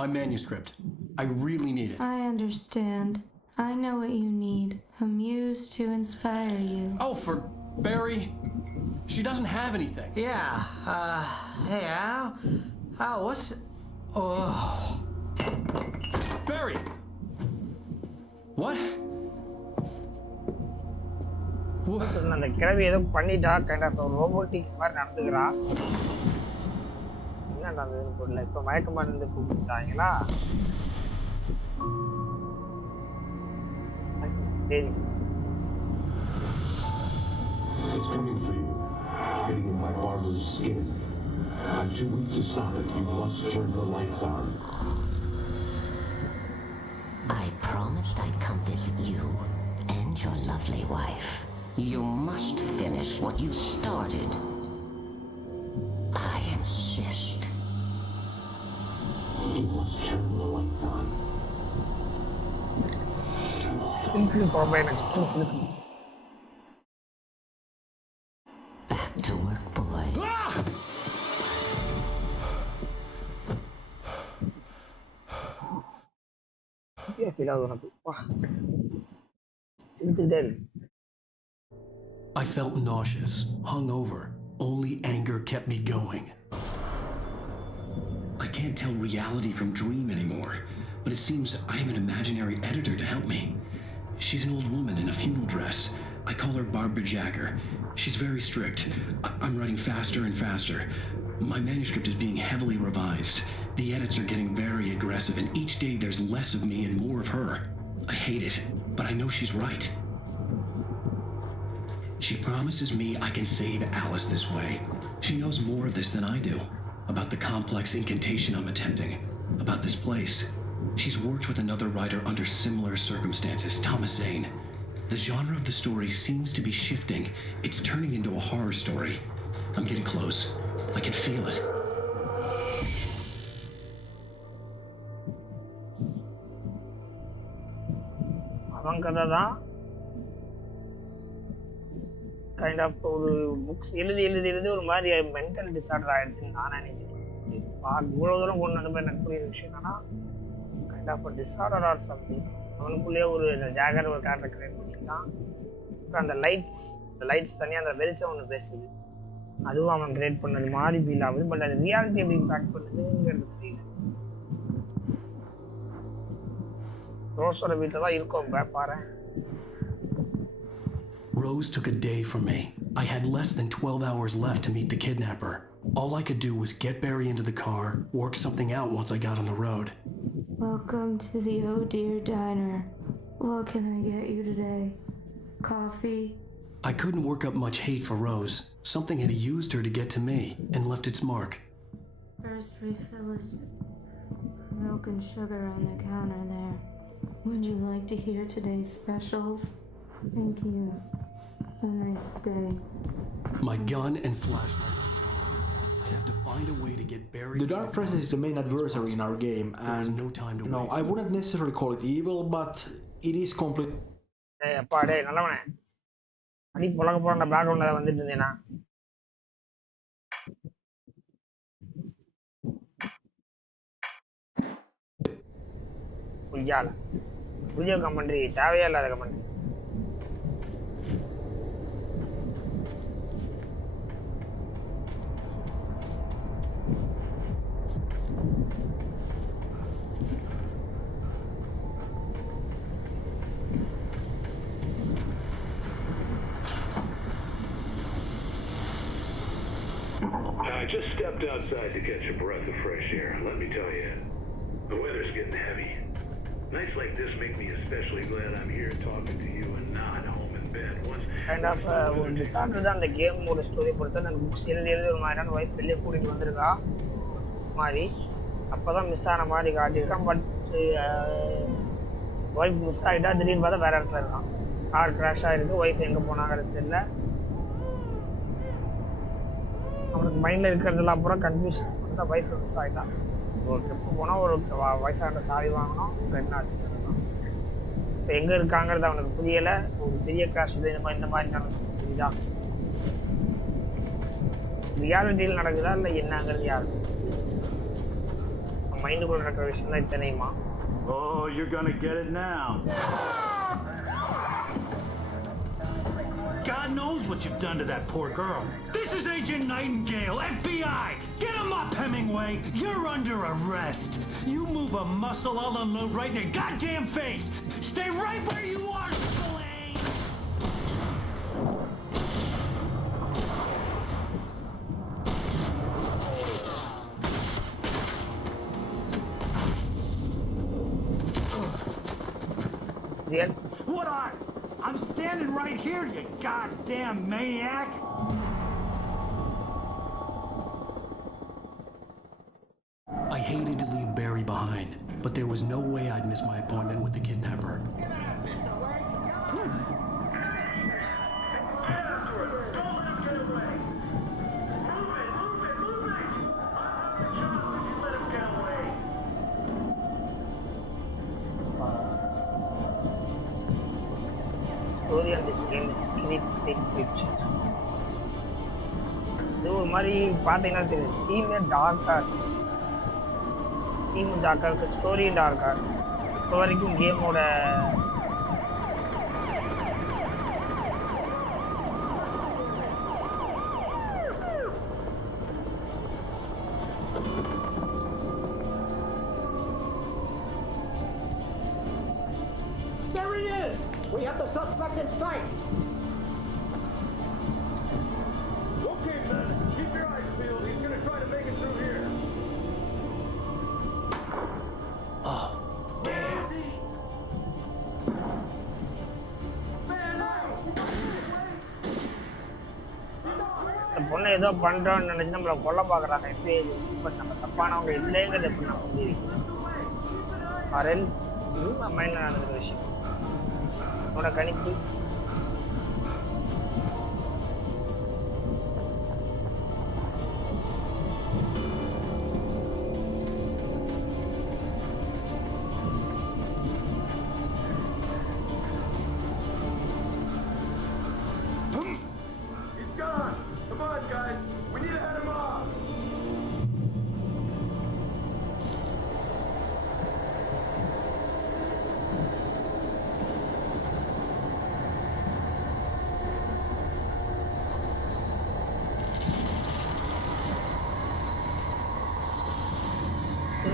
My manuscript. I really need it. I understand. I know what you need. A muse to inspire you. Oh, for Barry. She doesn't have anything. Yeah, hey Al. Al, what's... Oh. Barry! What? அந்த கிழவி ஏதோ பண்ணிட்டா, kind of robotics மாதிரி நடந்துக்கிறா. என்ன நடந்ததுன்னு தெரியல. இப்போ மயக்க மருந்து கூப்பிட்டாங்களா? It's coming for you. It's getting in my barber's skin. I'm too weak to stop it. You must turn the lights on. I promised I'd come visit you and your lovely wife. You must finish what you started. I insist. You must turn the lights on. Simply for Back to work, boy. I felt nauseous, hungover. Only anger kept me going. I can't tell reality from dream anymore, but it seems I have an imaginary editor to help me. She's an old woman in a funeral dress. I call her Barbara Jagger. She's very strict. I'm writing faster and faster. My manuscript is being heavily revised. The edits are getting very aggressive, and each day there's less of me and more of her. I hate it, but I know she's right. She promises me I can save Alice this way. She knows more of this than I do. About the complex incantation I'm attempting. About this place. She's worked with another writer under similar circumstances, Thomas Zane. The genre of the story seems to be shifting. It's turning into a horror story. I'm getting close. I can feel it. Kind of ஒரு books எழுதி ஒரு மாதிரி mental disorder ஆயிடுச்சுன்னு நான் நினைக்கிறேன். இவ்வளவு தூரம் கொண்டு வந்த மாதிரி எனக்கு புரியுற விஷயம் என்னன்னா kind of disorder or something. அவனுக்குள்ளேயே ஒரு ஜாகர் ஒரு கேரக்டர் கிரியேட் பண்ணியிருக்கான். அந்த லைட்ஸ் தனியாக அந்த வெளிச்சம் ஒன்று பேசுது, அதுவும் அவன் கிரியேட் பண்ணது மாதிரி ஃபீல் ஆகுது. பட் அது ரியாலிட்டி எப்படி இம்பாக்ட் பண்ணுதுங்கிறது தெரியல. ரோஸோட வீட்டில் தான் இருக்கோம் பாரு. Rose took a day from me. I had less than 12 hours left to meet the kidnapper. All I could do was get Barry into the car, work something out once I got on the road. Welcome to the Oh Dear Diner. What can I get you today? Coffee? I couldn't work up much hate for Rose. Something had used her to get to me and left its mark. First refill is milk and sugar on the counter there. Would you like to hear today's specials? Thank you. Have a nice day. My gun and flashlight were gone. I'd have to find a way to get Barry. The Dark Presence is the main adversary in our game, and no time to waste. I wouldn't necessarily call it evil, but it is complete. Hey, appa dey நல்லவனே. அடி பொலக போறன பேக்ரவுண்ட்ல வந்துட்டு இருந்தேனா. புரியால. புரிய கமெண்ட்ரி தேவையே இல்லாத comment. I just stepped outside to catch a breath of fresh air. Let me tell you, the weather's getting heavy. Nights like this make me especially glad I'm here talking to you and not home in bed. Kind of ஒரு disorder தான் அந்த கேமோட ஸ்டோரி பொறுத்து. அந்த புக்ஸ் எழுதி ஒரு மாதிரியான ஒய்ஃப் வெளியே கூட்டிகிட்டு வந்திருக்கா மாதிரி. அப்போ தான் மிஸ் ஆன மாதிரி காட்டியிருக்கான். பட் ஒய்ஃப் மிஸ் ஆகிட்டா திடீர்னு பார்த்தா வேறு இடத்துல இருக்கான். கார் கிராஷ் ஆகிருக்கு. ஒய்ஃப் எங்கே போனாங்கிறது தெரியல. அவனுக்கு மைண்டில் இருக்கிறதுல அப்புறம் கன்ஃபியூஷன் வந்து ஒய்ஃப் மிஸ் ஆகிட்டான். ஒரு ட்ரிப்பு போனால் ஒரு வயசான சாவி வாங்கணும், ரெண்டு ஆச்சு. இப்போ எங்கே இருக்காங்கிறது அவனுக்கு புரியலை. ஒரு பெரிய கிராஷ் இது இந்த மாதிரி நடந்து புரியுதா? ரியாலிட்டியில் நடக்குதா இல்லை என்னங்கிறது யாருக்கு மைண்டுக்குள்ள நடக்கிற விஷயம் தான் இத்தனையுமா? Oh, you're gonna get it now. God knows what you've done to that poor girl. This is Agent Nightingale, FBI! Get him up, Hemingway! You're under arrest! You move a muscle, I'll unload right in your goddamn face! Stay right where you are, Spillane! What are? I'm standing right here, you goddamn maniac! I hated to leave Barry behind, but there was no way I'd miss my appointment with the kidnapper. Story of this game is big picture. இது ஒரு மாதிரி பார்த்தீங்கன்னா தெரியும். தீமே டார்க்காக இருக்கு. தீமும் டார்க்காக இருக்குது, ஸ்டோரியும் டார்க்காக இருக்குது. இப்போ வரைக்கும் கேமோட There he is! We have the suspect in sight! Okay, man. Keep your eyes peeled. He's gonna try to make it through here. Oh, damn. இந்த பொண்ணை ஏதோ பண்ணுறோன்னு நினச்சி நம்மளை கொல்ல பார்க்குறாங்க. எப்படி பட் நம்ம தப்பானவங்க இல்லைங்கிறது எப்படி நான் புரியுது. ஆரெல்ஸ் இதுவும் மைண்டில் நடந்துக்கிற விஷயம். உன்னோட கணிப்பு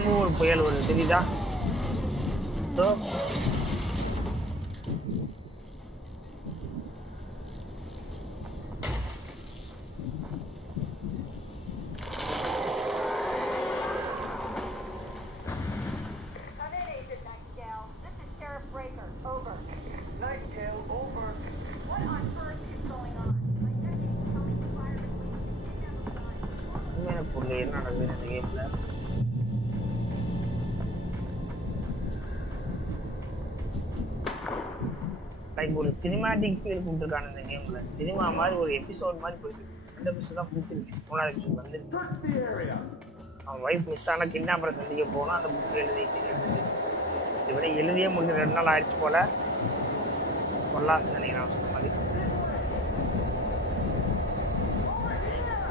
திரும்ப ஒரு புயல் வருது தெரியுதா? என்ன நடக்குது இந்த கேம்ல? லைக் ஒரு சினிமாட்டிக் ஃபீல் கொடுத்துருக்காங்க இந்த கேம்ல. சினிமா மாதிரி ஒரு எபிசோட் மாதிரி போயிட்டு ரெண்டு எபிசோட் தான் முடிச்சிருக்கு. 3வது எபிசோட் வந்து அவன் ஒய்ஃப் மிஸ் ஆன கிட்னாப்பரை சந்திக்க போனா அந்த புக் எழுதிட்டு இவரை எழுதியே முடிஞ்ச 2 நாள் ஆயிடுச்சு போல. கொல்லாசு நினைக்கிறேன் சொன்ன மாதிரி.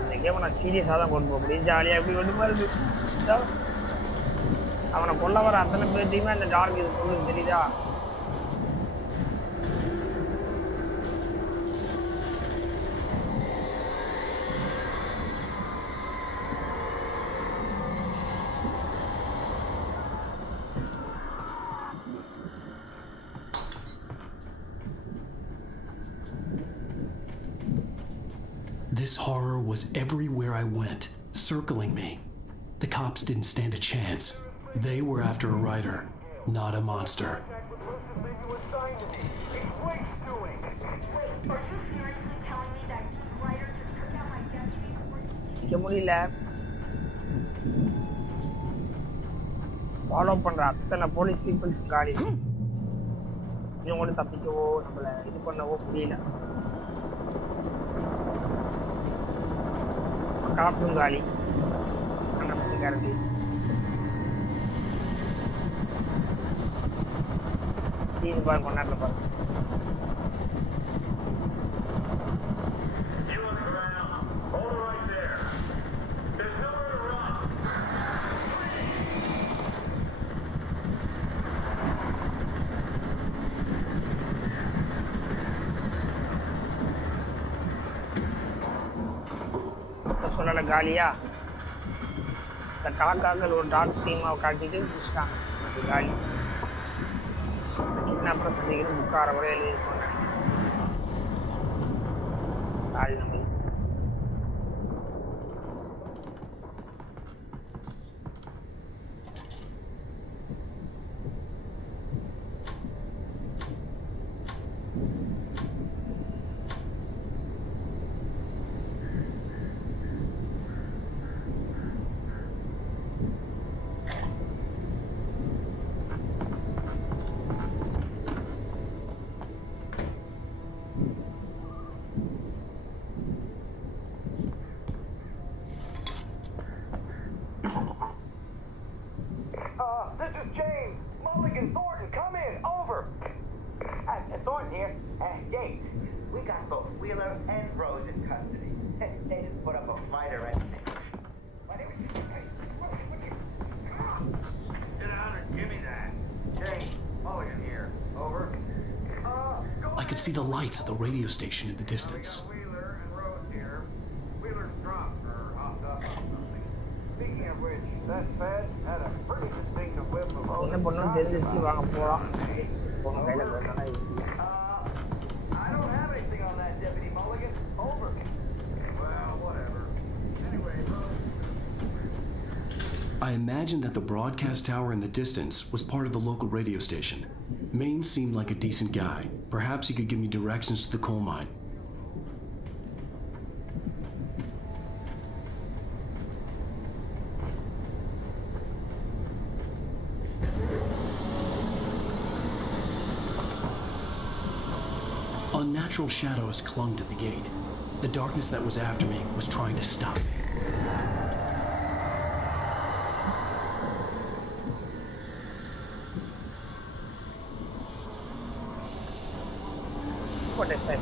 இந்த கேமை நான் சீரியஸாக தான் கொண்டு போக முடியும். ஜாலியாக எப்படி கொண்டு மாதிரி அவனை கொல்ல வர அத்தனை பேர்த்தையுமே அந்த டார்க் இது சொல்லுது தெரியுதா? This horror was everywhere I went, circling me. The cops didn't stand a chance. They were after a writer, not a monster. Follow பண்ற அத்தனை போலீஸ் பீப்புள்ஸ் காலி. இவங்க கூட தப்பிக்கவோ நம்மள இது பண்ணவோ முடியல. காப்பும் காலி. அண்ணாமசிக்காரதி தீனு பார் கொண்டாடல பாரு. சொல்லல காலியா? இந்த காக்காக்கள் ஒரு டாக் டீமாவை காட்டிட்டு முடிச்சிட்டாங்க. அது காலி. கிட்னாப்பரை சந்திக்கணும் புக் 6 வரை எழுதியிருக்கோம் நினைக்கிறேன். காலி நம்ம Thornton here. Dave, we got both Wheeler and Rose in custody. They just put up a fight or anything. Get out and give me that. James, Mulligan here. Over. I could see the lights of the radio station in the distance. Wheeler and Rose here. Wheeler's dropped or hopped up on something. Speaking of which, that fed had a pretty distinctive whiff of odor. என்ன பண்ணணும் தெரிஞ்சிச்சு வாங்க போலாம். போன கையில வேணா I don't have anything on that, Deputy Mulligan. Over. Well, whatever. Anyway, Rose. I imagined that the broadcast tower in the distance was part of the local radio station. Maine seemed like a decent guy. Perhaps he could give me directions to the coal mine. Unnatural shadows clung to the gate. The darkness that was after me was trying to stop me. What is that?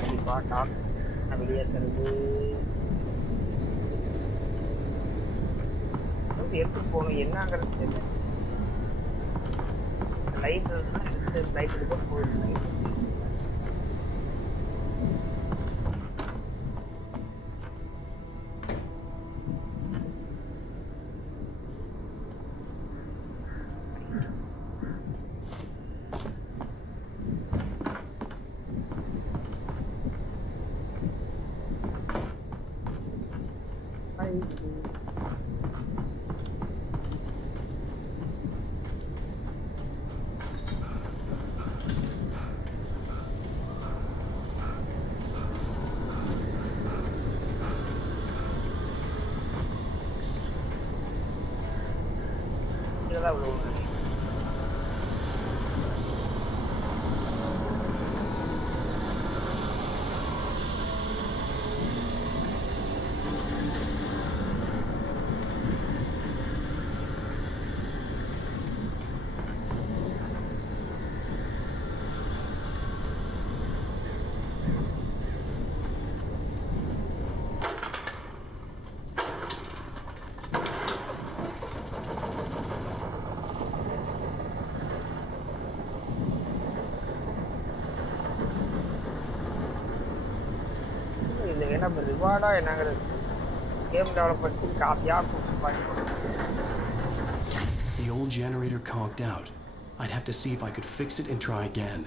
கண்டிப்பா டாக்டர் வெளியேற்றுறது எடுத்து போகணும் என்னங்கிறது தெரியல. லைட் எடுத்து லைட் எடுக்க போகுது. தான் விழுவும். நம்ம ரிவார்டா என்னங்கிறது கேம் டெவலப்பர்ஸ்க்கு காப்பியா புஷ் பண்ணி. The old generator conked out. I'd have to see if I could fix it and try again.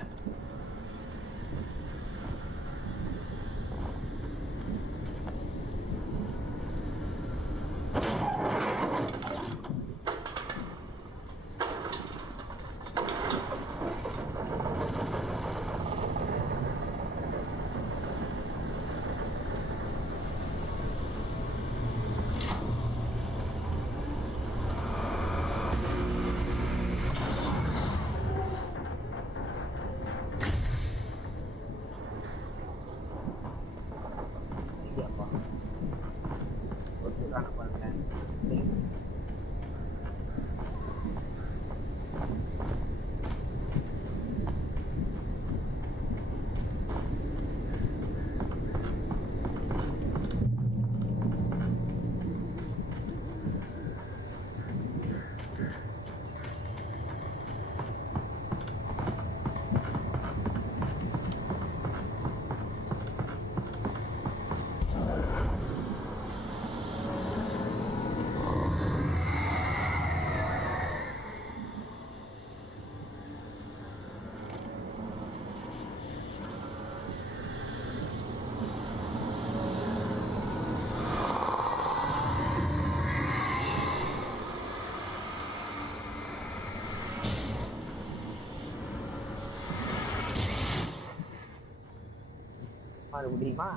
முடியுமா?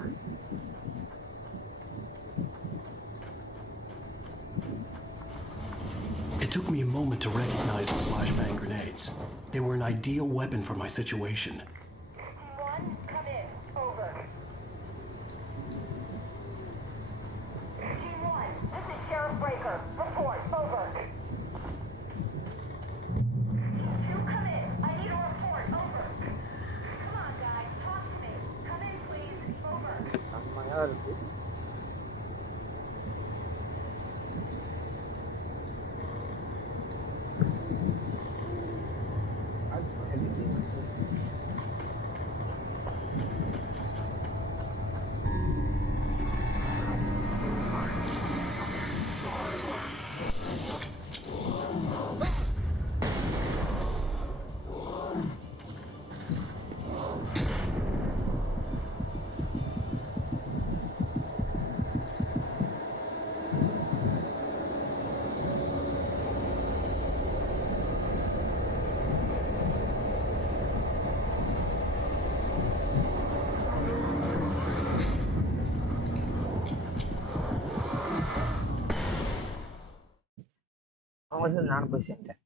It took me a moment to recognize the flashbang grenades. They were an ideal weapon for my situation. One, come in. Over. Team 1, this is Sheriff Breaker. Report. Over. Team 2, come in. I need a report. Over. Come on, guys. Talk to me. Come in, please. Over. செம்மையா இருக்கு. நானும் போய் சேர்ந்தேன்.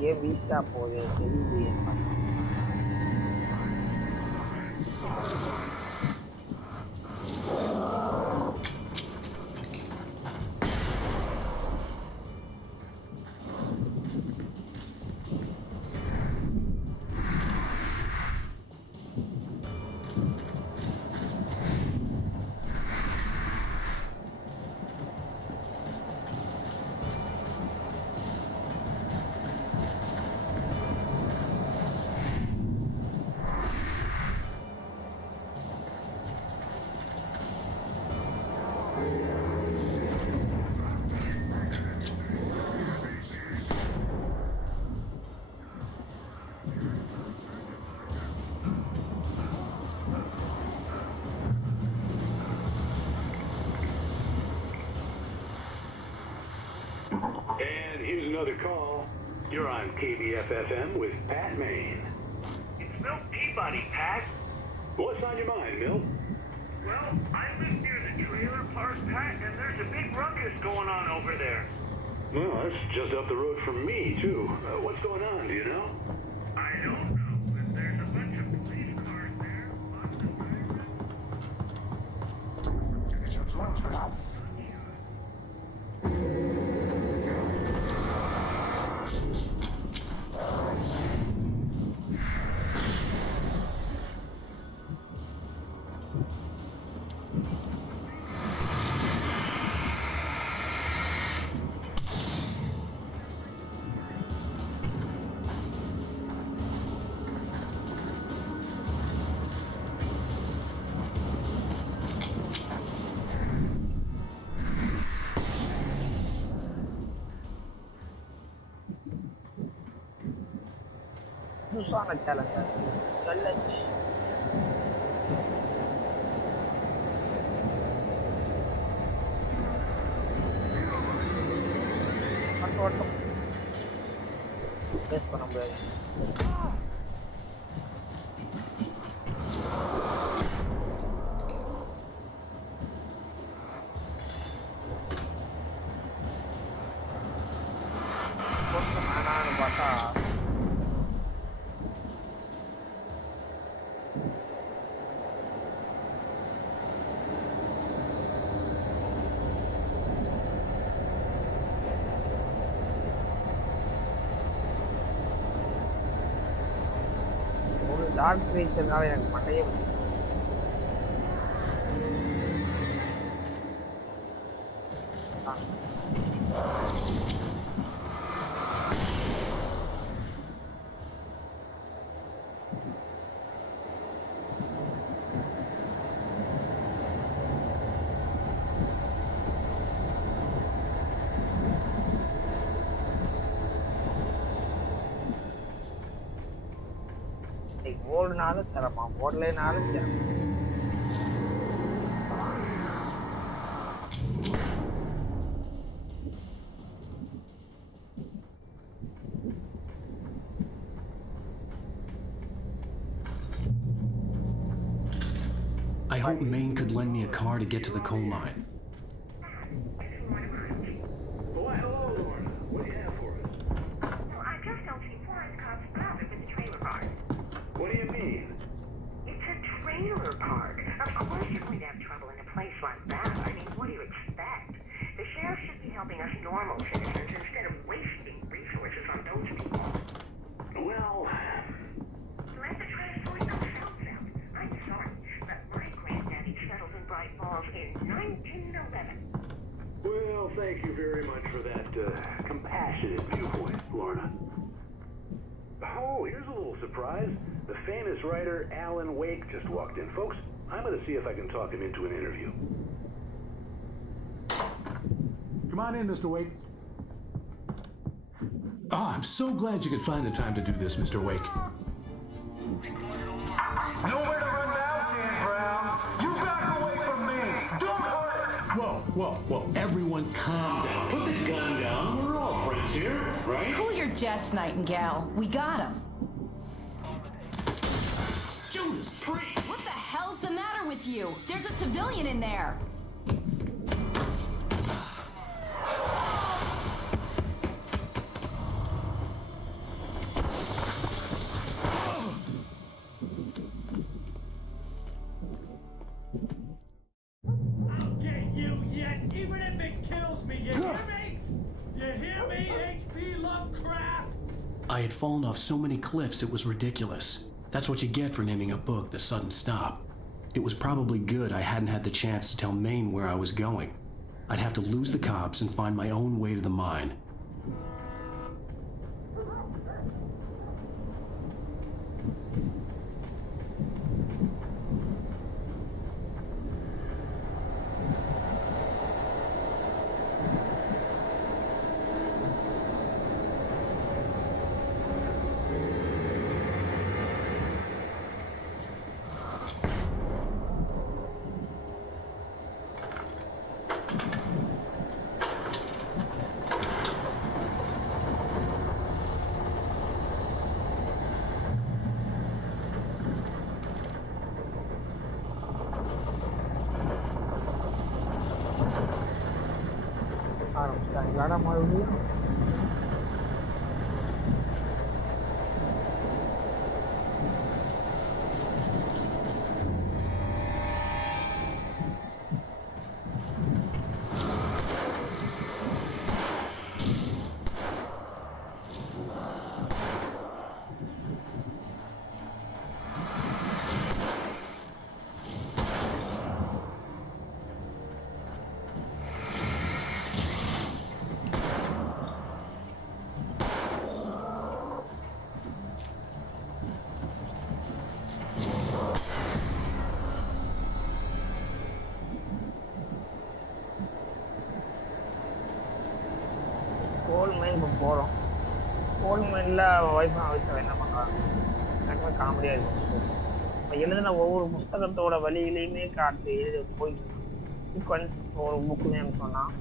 கேம் ஈஸியா போகுது. சரி And here's another call. You're on KBF-FM with Pat Maine. It's Milt Peabody, Pat. What's on your mind, Milt? Well, I live near the trailer park, Pat, and there's a big ruckus going on over there. Well, that's just up the road from me, too. What's going on, do you know? I don't know, but there's a bunch of police cars there. Lots of புதுசான சேலஞ்ச் வட்டம் பேஸ் பண்ண முடியாது. பார்த்தா டார்க் கிரீச்சர்னால எனக்கு மண்டையே ஓடுனாலும் சிரமம், ஓடலைனாலும் சிரமம். I hope Maine could lend me a car to get to the coal mine. Why, hello, Lorna. What do you have for us? Well, I just don't see forest cops bothered with the trailer park. What do you mean? It's a trailer park. Of course you're going to have trouble in a place like that. I mean, what do you expect? The sheriff should be helping us normal citizens instead of wasting resources on those people. Well... Let the trash sort themselves out. I'm sorry, but my granddaddy settled in Bright Falls in 1911. Well, thank you very much for that compassionate viewpoint, Lorna. Oh, here's a little surprise. The famous writer Alan Wake just walked in. Folks, I'm going to see if I can talk him into an interview. Come on in, Mr. Wake. Oh, I'm so glad you could find the time to do this, Mr. Wake. Nowhere to run now, Dan Brown. You back away from me. Don't hurt. Whoa. Everyone calm down. Put the gun down. We're all friends here, right? Cool your jets, Nightingale. We got him. Judas Priest! What the hell's the matter with you? There's a civilian in there. I'll get you yet, even if it kills me. You hear me? You hear me, H.P. Lovecraft? I had fallen off so many cliffs it was ridiculous. That's what you get for naming a book The Sudden Stop. It was probably good I hadn't had the chance to tell Maine where I was going. I'd have to lose the cops and find my own way to the mine. ஆரம்பிச்சாங்களாடா மறுபடியும். கோல் மைன் இப்போ போகிறோம். கோல் மைனில் ஒய்ஃபை வச்சு என்ன பண்ணுறாங்க எனக்கு காமெடியாக இருக்கும். இப்போ எழுதின ஒவ்வொரு புஸ்தகத்தோட வழியிலையுமே காட்டு எழுதி போயிட்டு சீக்வன்ஸ் ஒரு புக்கு நேம் சொன்னால்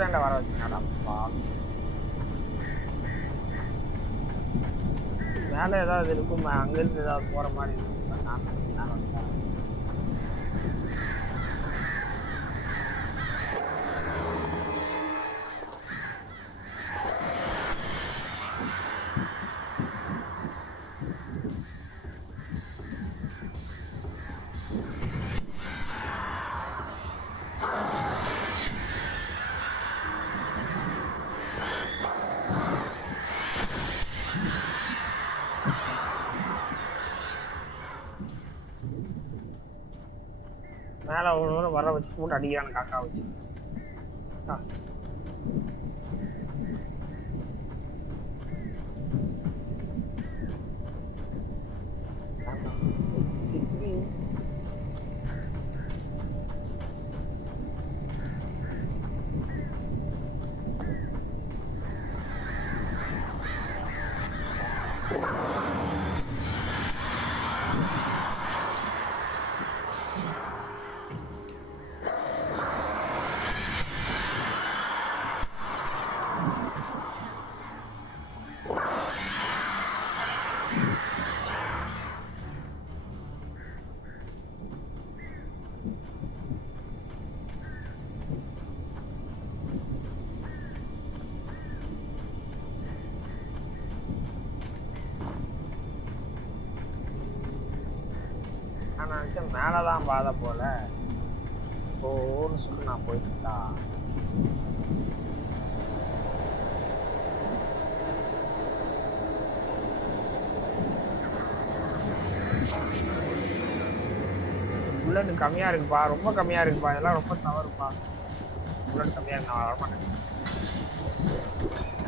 ரெண்டை வர வச்சுனாடாப்பா. மேலே ஏதாவது இருக்கும், அங்கேருந்து ஏதாவது போகிற மாதிரி இருக்கும். நான் மேலே வந்தேன். மேலே ஒரு வர வச்சு போட்டு அடிக்கிறான காக்கா வச்சு. மேலதான் பாதை போல. ஒரு சொல்லி நான் போயிட்டா புல்லட் கம்மியா இருக்குப்பா, ரொம்ப கம்மியா இருக்குப்பா, இதெல்லாம் ரொம்ப தவறுப்பா. புல்லட் கம்மியா இருக்கு, நான் வரமாட்டேன்.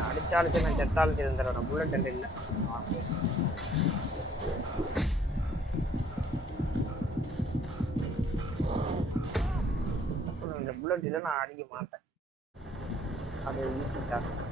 அடிச்சாலும் சரி, நான் செத்தாலும் சரி, இந்த புல்லட் இல்லை. இந்த புல்லட் இதை நான் அடிக்க மாட்டேன், அது easy task.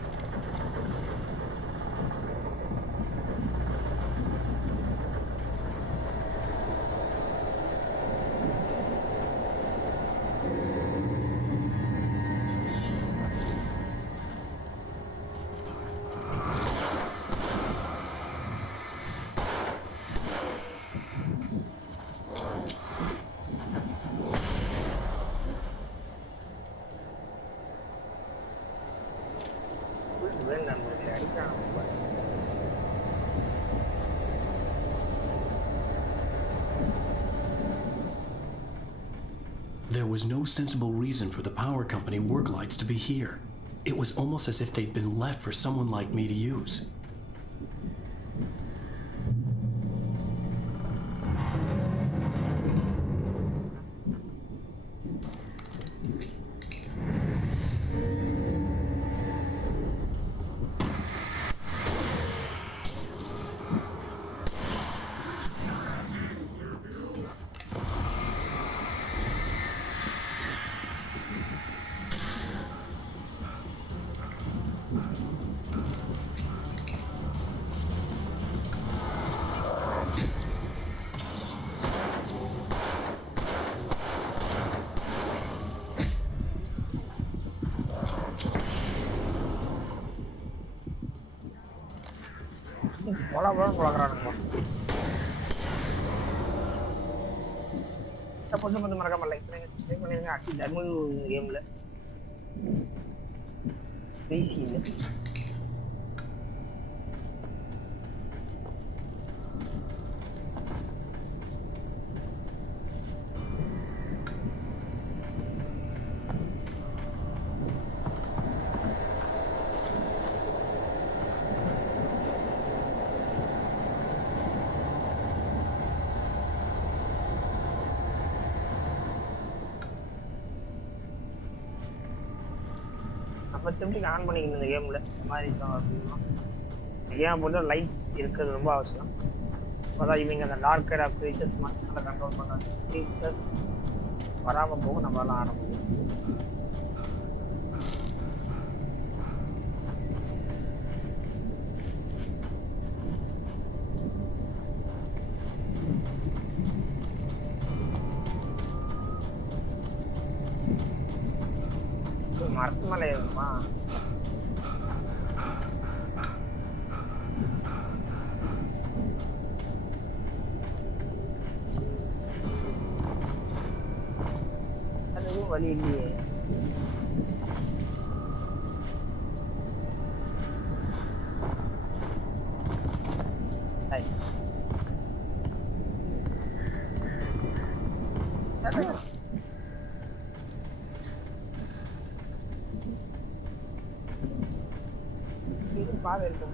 There was no sensible reason for the power company work lights to be here. It was almost as if they'd been left for someone like me to use. Tapos mereka like aksi dan game lah. Crazy lah. நம்ம safety on பண்ணிக்கணும் இந்த கேம்ல. இந்த மாதிரி கேம் போட்டு லைட்ஸ் இருக்கிறது ரொம்ப அவசியம். அப்போதான் இவங்க அந்த டார்க் சைட் ஆஃப் க்ரீச்சர்ஸ் மார்க்ஸ்களை கண்ட்ரோல் பண்ணுறாங்க. க்ரீச்சர்ஸ் வராமல் போக நம்மளால ஆரம்பிக்கும். மரத்து மேலே இருக்குமா? அதுவும் வழி இல்லையே. பாதை இருக்கு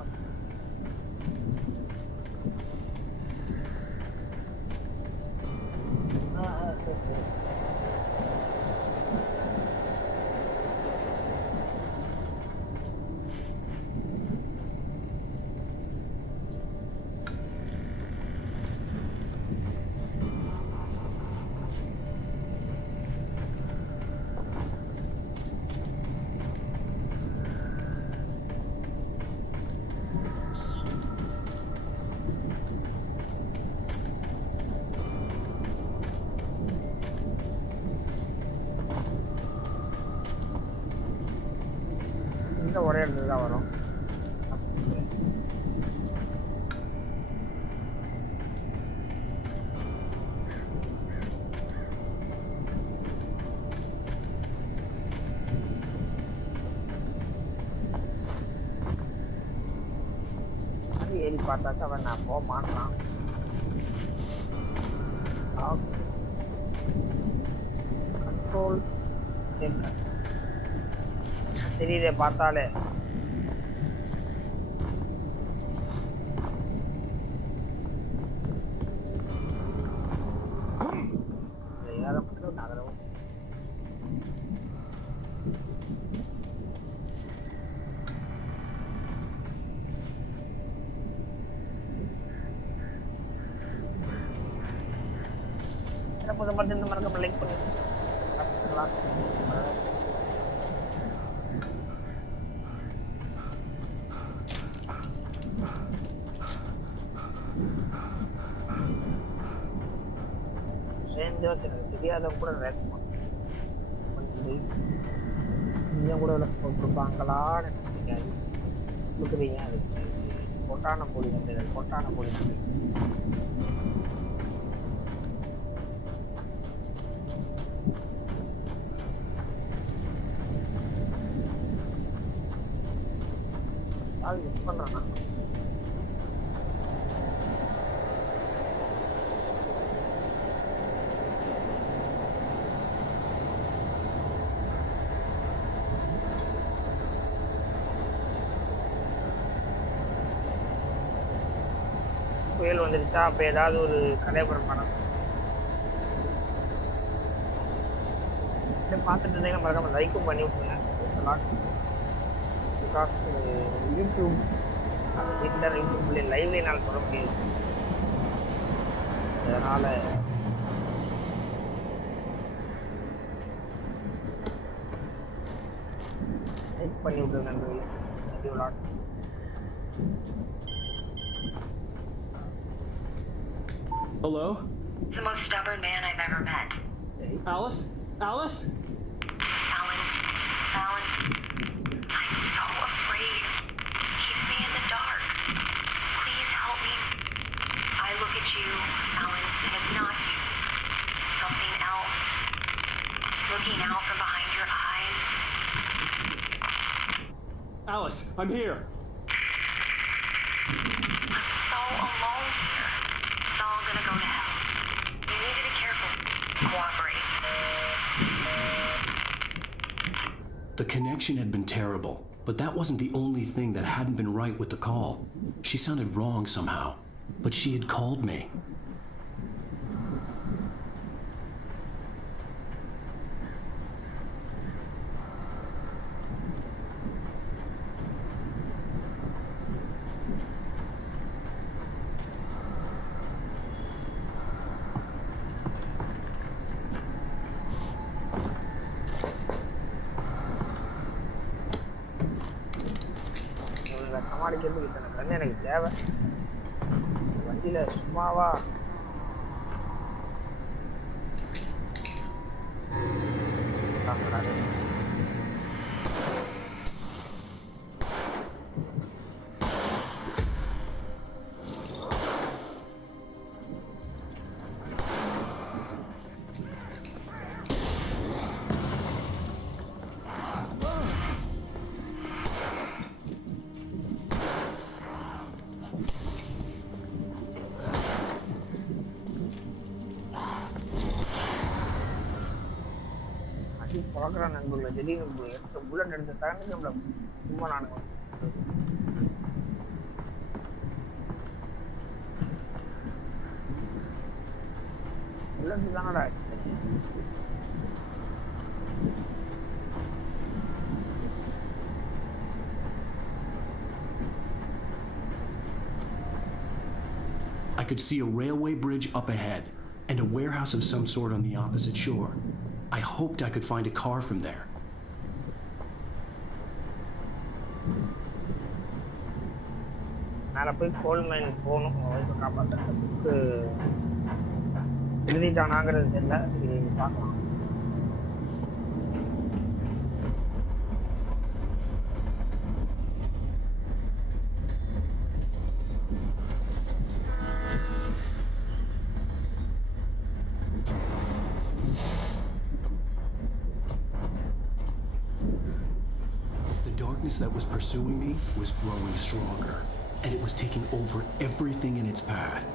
ஒரே இடத்துல தான் வரும். அது ஏறி பார்த்தாச்சு, அவன் நான் போக மாட்டான். கண்ட்ரோல்ஸ் தெரியுதே பார்த்தாலே. Putar-putar இந்த மறக்காம லைக் பண்ணுங்க. ஸ்ட்ரேஞ்சர்ஸ் எனக்கு தெரியாதவங்க கூட ரேஸ் பண்ணுங்க. இன்னும் கூட ரெஸ்பான்ஸ் கொடுப்பாங்களான்னு எனக்கு தெரியாது. கொடுக்குறீங்க அது கொட்டான போலி நன்றிகள், கொட்டான போலி நன்றிகள். மிஸ் பண்றேன் நான். புயல் வந்துருச்சா? அப்ப ஏதாவது ஒரு கலைபுரம் படம் பார்த்துட்டு இருந்தீங்கன்னா மறக்காம லைக்கும் பண்ணி விட்டுருங்க. பிகாஸ் யூடியூப் யூடியூப்ல லைவ்ல என்னால் சொல்ல முடியாது. அதனால லைக் பண்ணி விட்டுருங்க நண்பர்களே. Thank you lot. Hello? The most stubborn man I've ever met. Alice? Alice? Alan. I'm so afraid. It keeps me in the dark. Please help me. I look at you, Alan, and it's not you. Something else. Looking out from behind your eyes. Alice, I'm here. I'm so alone here. It's all gonna go to hell. You need to be careful. Cooperate. The connection had been terrible, but that wasn't the only thing that hadn't been right with the call. She sounded wrong somehow, but she had called me. சமாளிக்கிறதுக்கு இத்தனை கண்ணு எனக்கு தேவை. வண்டியில சும்மாவா பார்க்குறான் நண்பர்களை. திடீர்னு எடுத்த புல்லட் எடுத்த செகண்டுக்கு நம்மள சும்மா நானுங்க புல்லட் தானடா. I could see a railway bridge up ahead and a warehouse of some sort on the opposite shore. I hoped I could find a car from there. மேலே போய் கோல்மைன் போகணும். இப்போ காப்பாற்றுறதுக்கு எழுதிட்டானாங்கிறது தெரியல. இது பார்க்கலாம். That was pursuing me was growing stronger, and it was taking over everything in its path.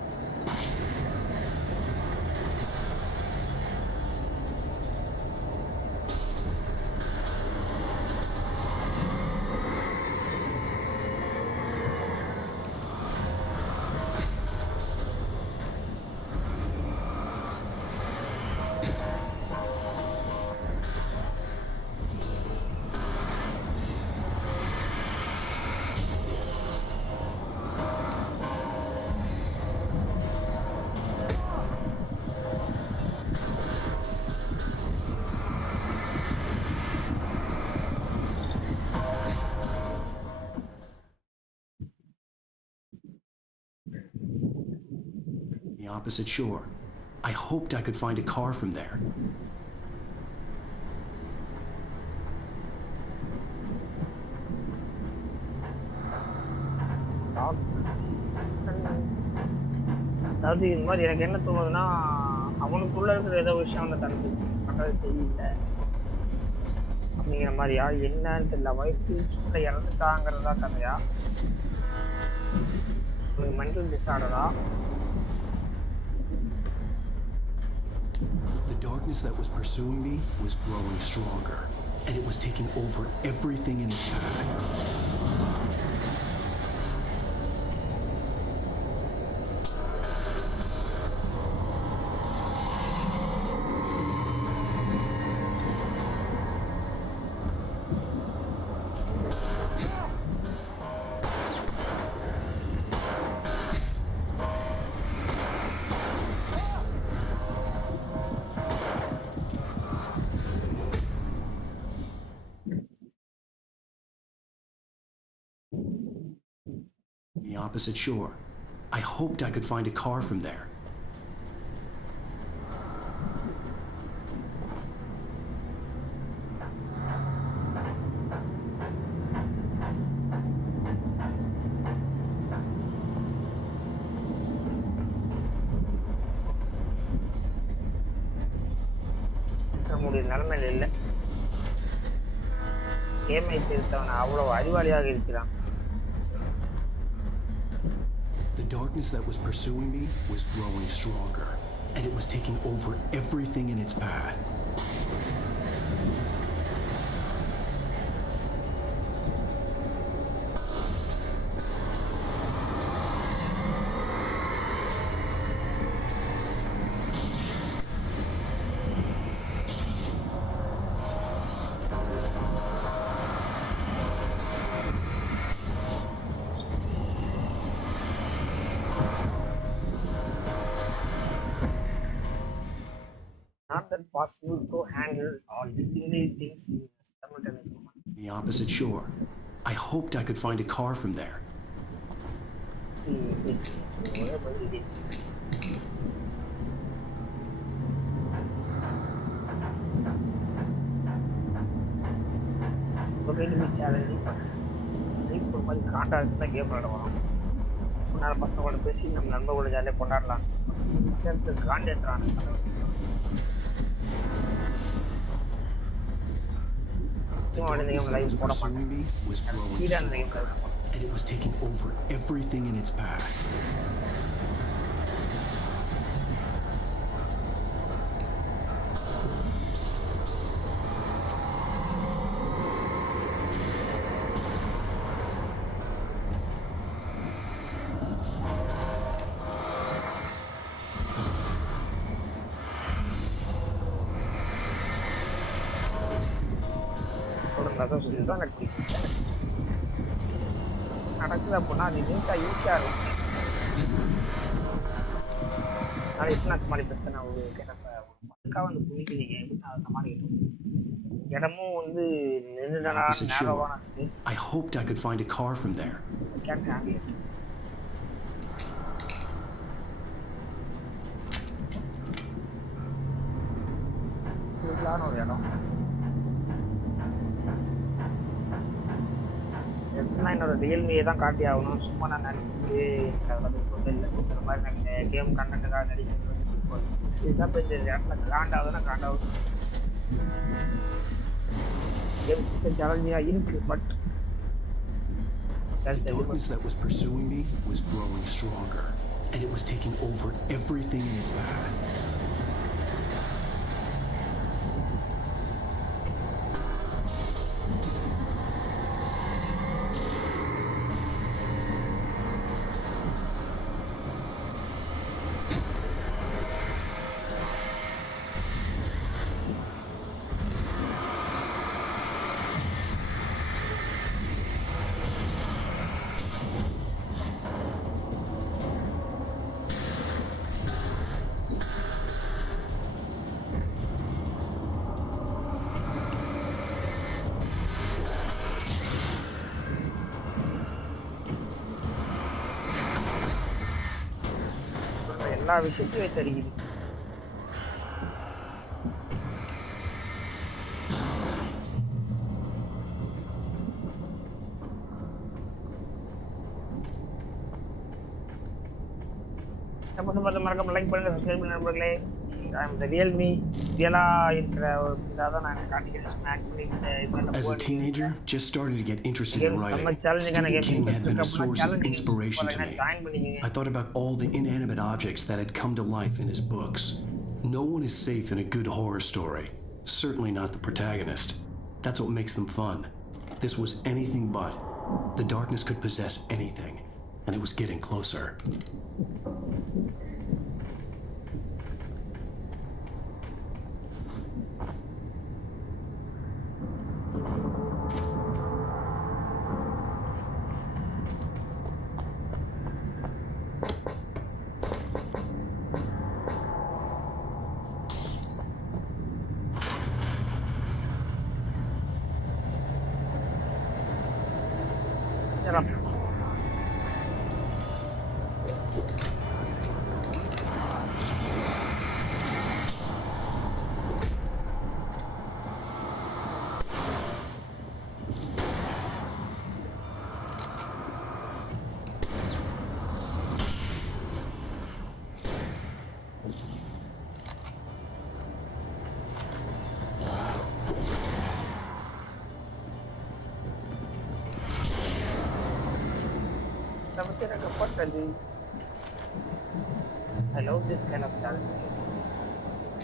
opposite shore. I hoped I could find a car from there. அதாவது இந்த மாதிரி எனக்கு என்ன தோணுதுன்னா அவனுக்குள்ள இருக்கிற ஏதோ விஷயம் அந்த தனக்கு பண்றது சரியில்லை அப்படிங்கிற மாதிரியா என்னன்னு தெரியல. வயிற்று இறந்துட்டாங்கிறதா கதையா, ஒரு மென்டல் டிஸார்டரா? The darkness that was pursuing me was growing stronger, and it was taking over everything in its path. The opposite shore. I hoped I could find a car from there. நம்முடைய நிலைமையில இல்லை. கேமை திருத்தவன் அவ்வளவு அறிவாளியாக இருக்கிறான். The darkness that was pursuing me was growing stronger, and it was taking over everything in its path. Not that possible to handle all single things in simultaneous moment. The opposite shore. I hoped I could find a car from there. Whatever it is. It's going to be challenging, but இப்போ மாதிரி காண்டா இருந்தா கேம் விளையாட வரோம். முன்னாள் பசங்களோட பேசி நம்ம நண்பர்களோட ஜாலியாக கொண்டாடலாம். காண்டேற்றான The darkness that was pursuing me was growing stronger, and it was taking over everything in its path. நடக்குது அப்படின்னா அது நீட்டா ஈஸியா இருக்கும். நான் எப்படி நான் சமாளிப்பேன்? நான் ஒரு பக்கா வந்து குளிக்கிறீங்க எப்படி நான் அதை சமாளிக்கணும்? இடமும் வந்து நேரவான space. I hoped I could find a car from there. I can't handle it. இதுலான ஒரு இடம். எப்படின்னா என்னோட ரியல்மியை தான் காட்டி ஆகணும். சும்மா நான் நினச்சிட்டு எனக்கு அதில் சொல்ல இல்லை. இந்த மாதிரி நான் கேம் கண்டென்ட்டுக்காக நடிக்கிறது சீரியஸாக போய் இந்த இடத்துல காண்டாகுதுன்னா காண்டாகுது. கேம் சீசன் சேலஞ்சிங்காக இருக்கு. But the darkness that was pursuing me was growing stronger, and it was taking over everything in its path. எல்லா விஷயத்தையும் வச்சடிக்குது. மறக்காம லைக் பண்ணுங்க, சப்ஸ்கிரைப் பண்ணுங்க நண்பர்களே. The Realme ரியலா இருக்கிற ஒரு இதான் நான் காட்டிக்கிறேன். ஸ்மாக் பண்ணி As a teenager, just starting to get interested in writing, Stephen King had been a source of inspiration to me. I thought about all the inanimate objects that had come to life in his books. No one is safe in a good horror story. Certainly not the protagonist. That's what makes them fun. This was anything but. The darkness could possess anything, and it was getting closer. I love this kind of challenge.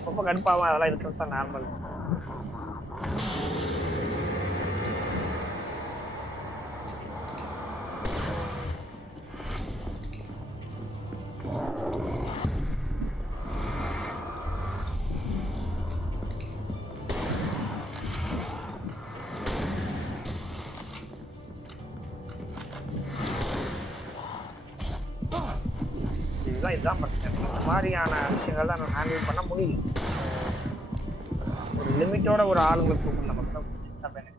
ரொம்ப கடுப்பாவும் அதெல்லாம் இருக்கிறது தான் நார்மல். இதுதான் பிரச்சனை. இந்த மாதிரியான விஷயங்கள் தான் ஹேண்டில் பண்ண முடியும். ஒரு லிமிட்டோட ஒரு ஆளுங்களை தூக்கணும் நமக்கு தான் எனக்கு.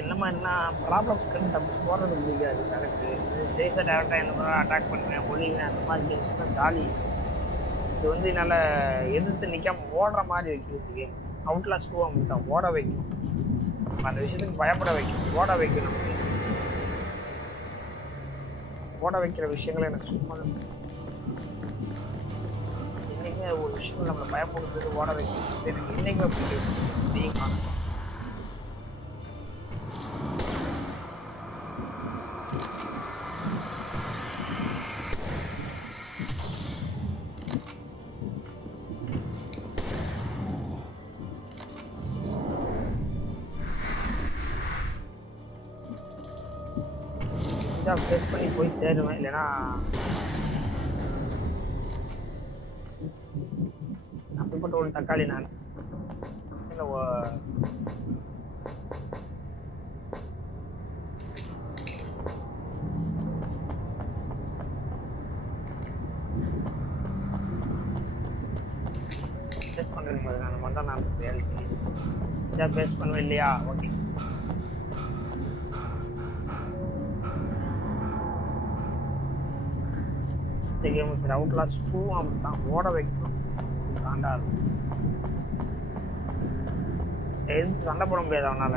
என்ன மாதிரினா ப்ராப்ளம்ஸ்க்கு தப்பு போடுறது பிடிக்காது. கரெக்டு ஸ்டேஷன் டேரக்டாக என்ன பண்ண அட்டாக் பண்ணுவேன், ஒழிவேன், அந்த மாதிரி கேம்ஸ் தான் ஜாலி. இது வந்து என்னால் எதிர்த்து நிற்காம ஓடுற மாதிரி வைக்கிறது கேம். அவுட்லாஸ் 2 அப்படி தான் ஓட வைக்கணும், அந்த விஷயத்துக்கு பயப்பட வைக்கணும், ஓட வைக்கணும். ஓட வைக்கிற விஷயங்களை எனக்கு சும்மா என்றைக்குமே ஒரு விஷயங்கள் நம்மளை பயப்படுறது ஓட வைக்கிறது எனக்கு என்றைக்குமே பிடிக்கும். Being honest. ஃபேஸ் பண்ணி போய் சேருவேன், இல்லைன்னா அப்படிப்பட்ட ஒரு தக்காளி நான் ஃபேஸ் பண்ணுறேன் போது நான் மட்டும் நான் ரியாலிட்டி ஃபேஸ் பண்ணுவேன் இல்லையா? ஓகே. இந்த கேம் சரி அவுட்லாஸ் 2 அப்படித்தான் ஓட வைக்கணும். தாண்டாது எதுவும் சண்டை போட முடியாது அவனால.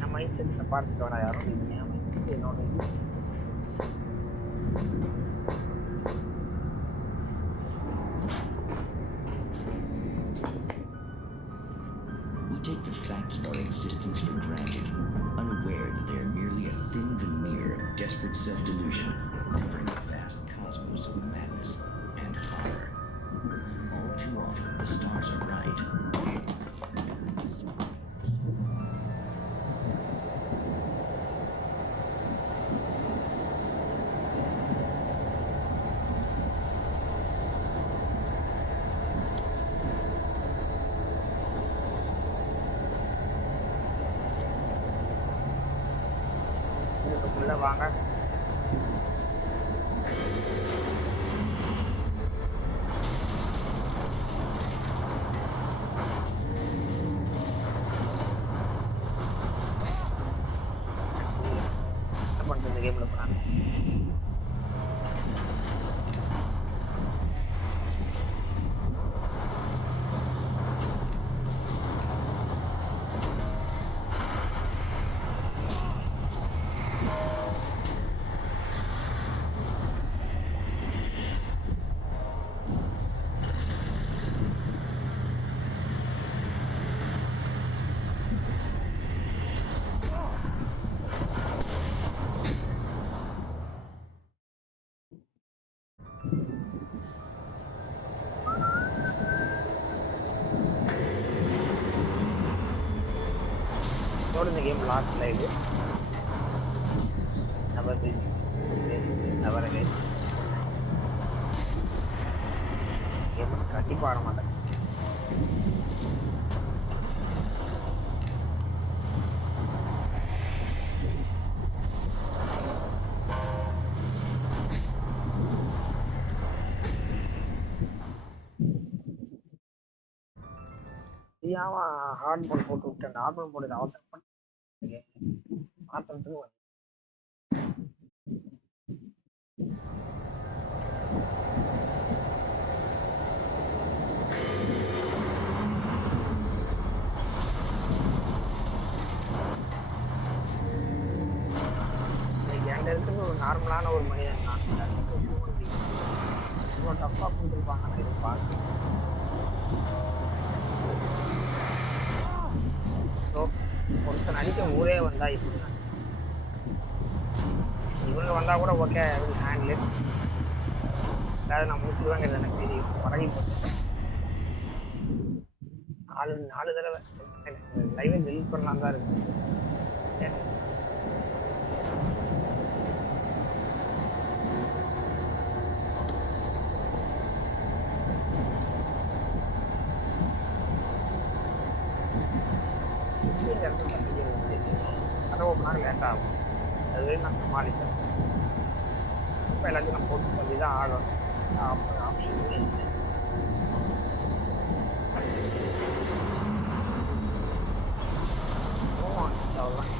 நம்ம மைண்ட் செட்டில் பார்த்துக்க வேணா யாரும் என்னோட desperate self-delusion, covering a vast cosmos of madness and horror. All too often, the stars are right. இதுக்குள்ள வாங்க. என்ன பண்றது கேம்ல போறாங்க. இதோட இந்த கேம் லாஸ்ட் லைவ் நவரவே கேம் கண்டிப்பாக ஆட மாட்டேன். தெரியாம ஹார்ட் மோட் போட்டு விட்டேன். நார்மல் மோட் அவசரப்பட்டு மாத்திரத்துக்கு வந்து என்கிட்ட இருக்கிறது ஒரு நார்மலான ஒரு மனிதன் தான். இவ்வளோ டஃப்பாக கொடுத்துருப்பாங்க. நான் எதுவும் பார்க்கல. ஒருத்தன் அடிக்க ஊரே வந்தா இப்படி இவங்க வந்தா கூட ஓகே ஹேண்ட்லு அதாவது நான் முடிச்சுடுவாங்கிறது எனக்கு தெரியும். பழகி போட்டேன். 4 தடவை லைவை டெலிட் பண்ணலாம் தான் இருக்கு. அதை ஒரு நாள் லேட் ஆகும். அதுவே நான் சமாளிப்பேன். இப்போ எல்லாத்தையும் நான் போட்டு சொல்லி தான் ஆகணும். ஆப்ஷனுமே இல்லை. அவ்வளோதான்.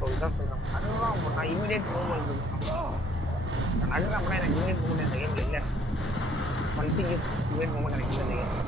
சொல்லிதான் சொல்கிறேன். அதுதான் நான் இமீடியட் மூவ்மெண்ட் இருக்கணும். நடுறேன் அப்படின்னா எனக்கு இமீடியட் மூவ்மெண்ட் இந்த கேமில் இல்லை. One thing is immediate movement எனக்கு இல்லை இந்த கேம்.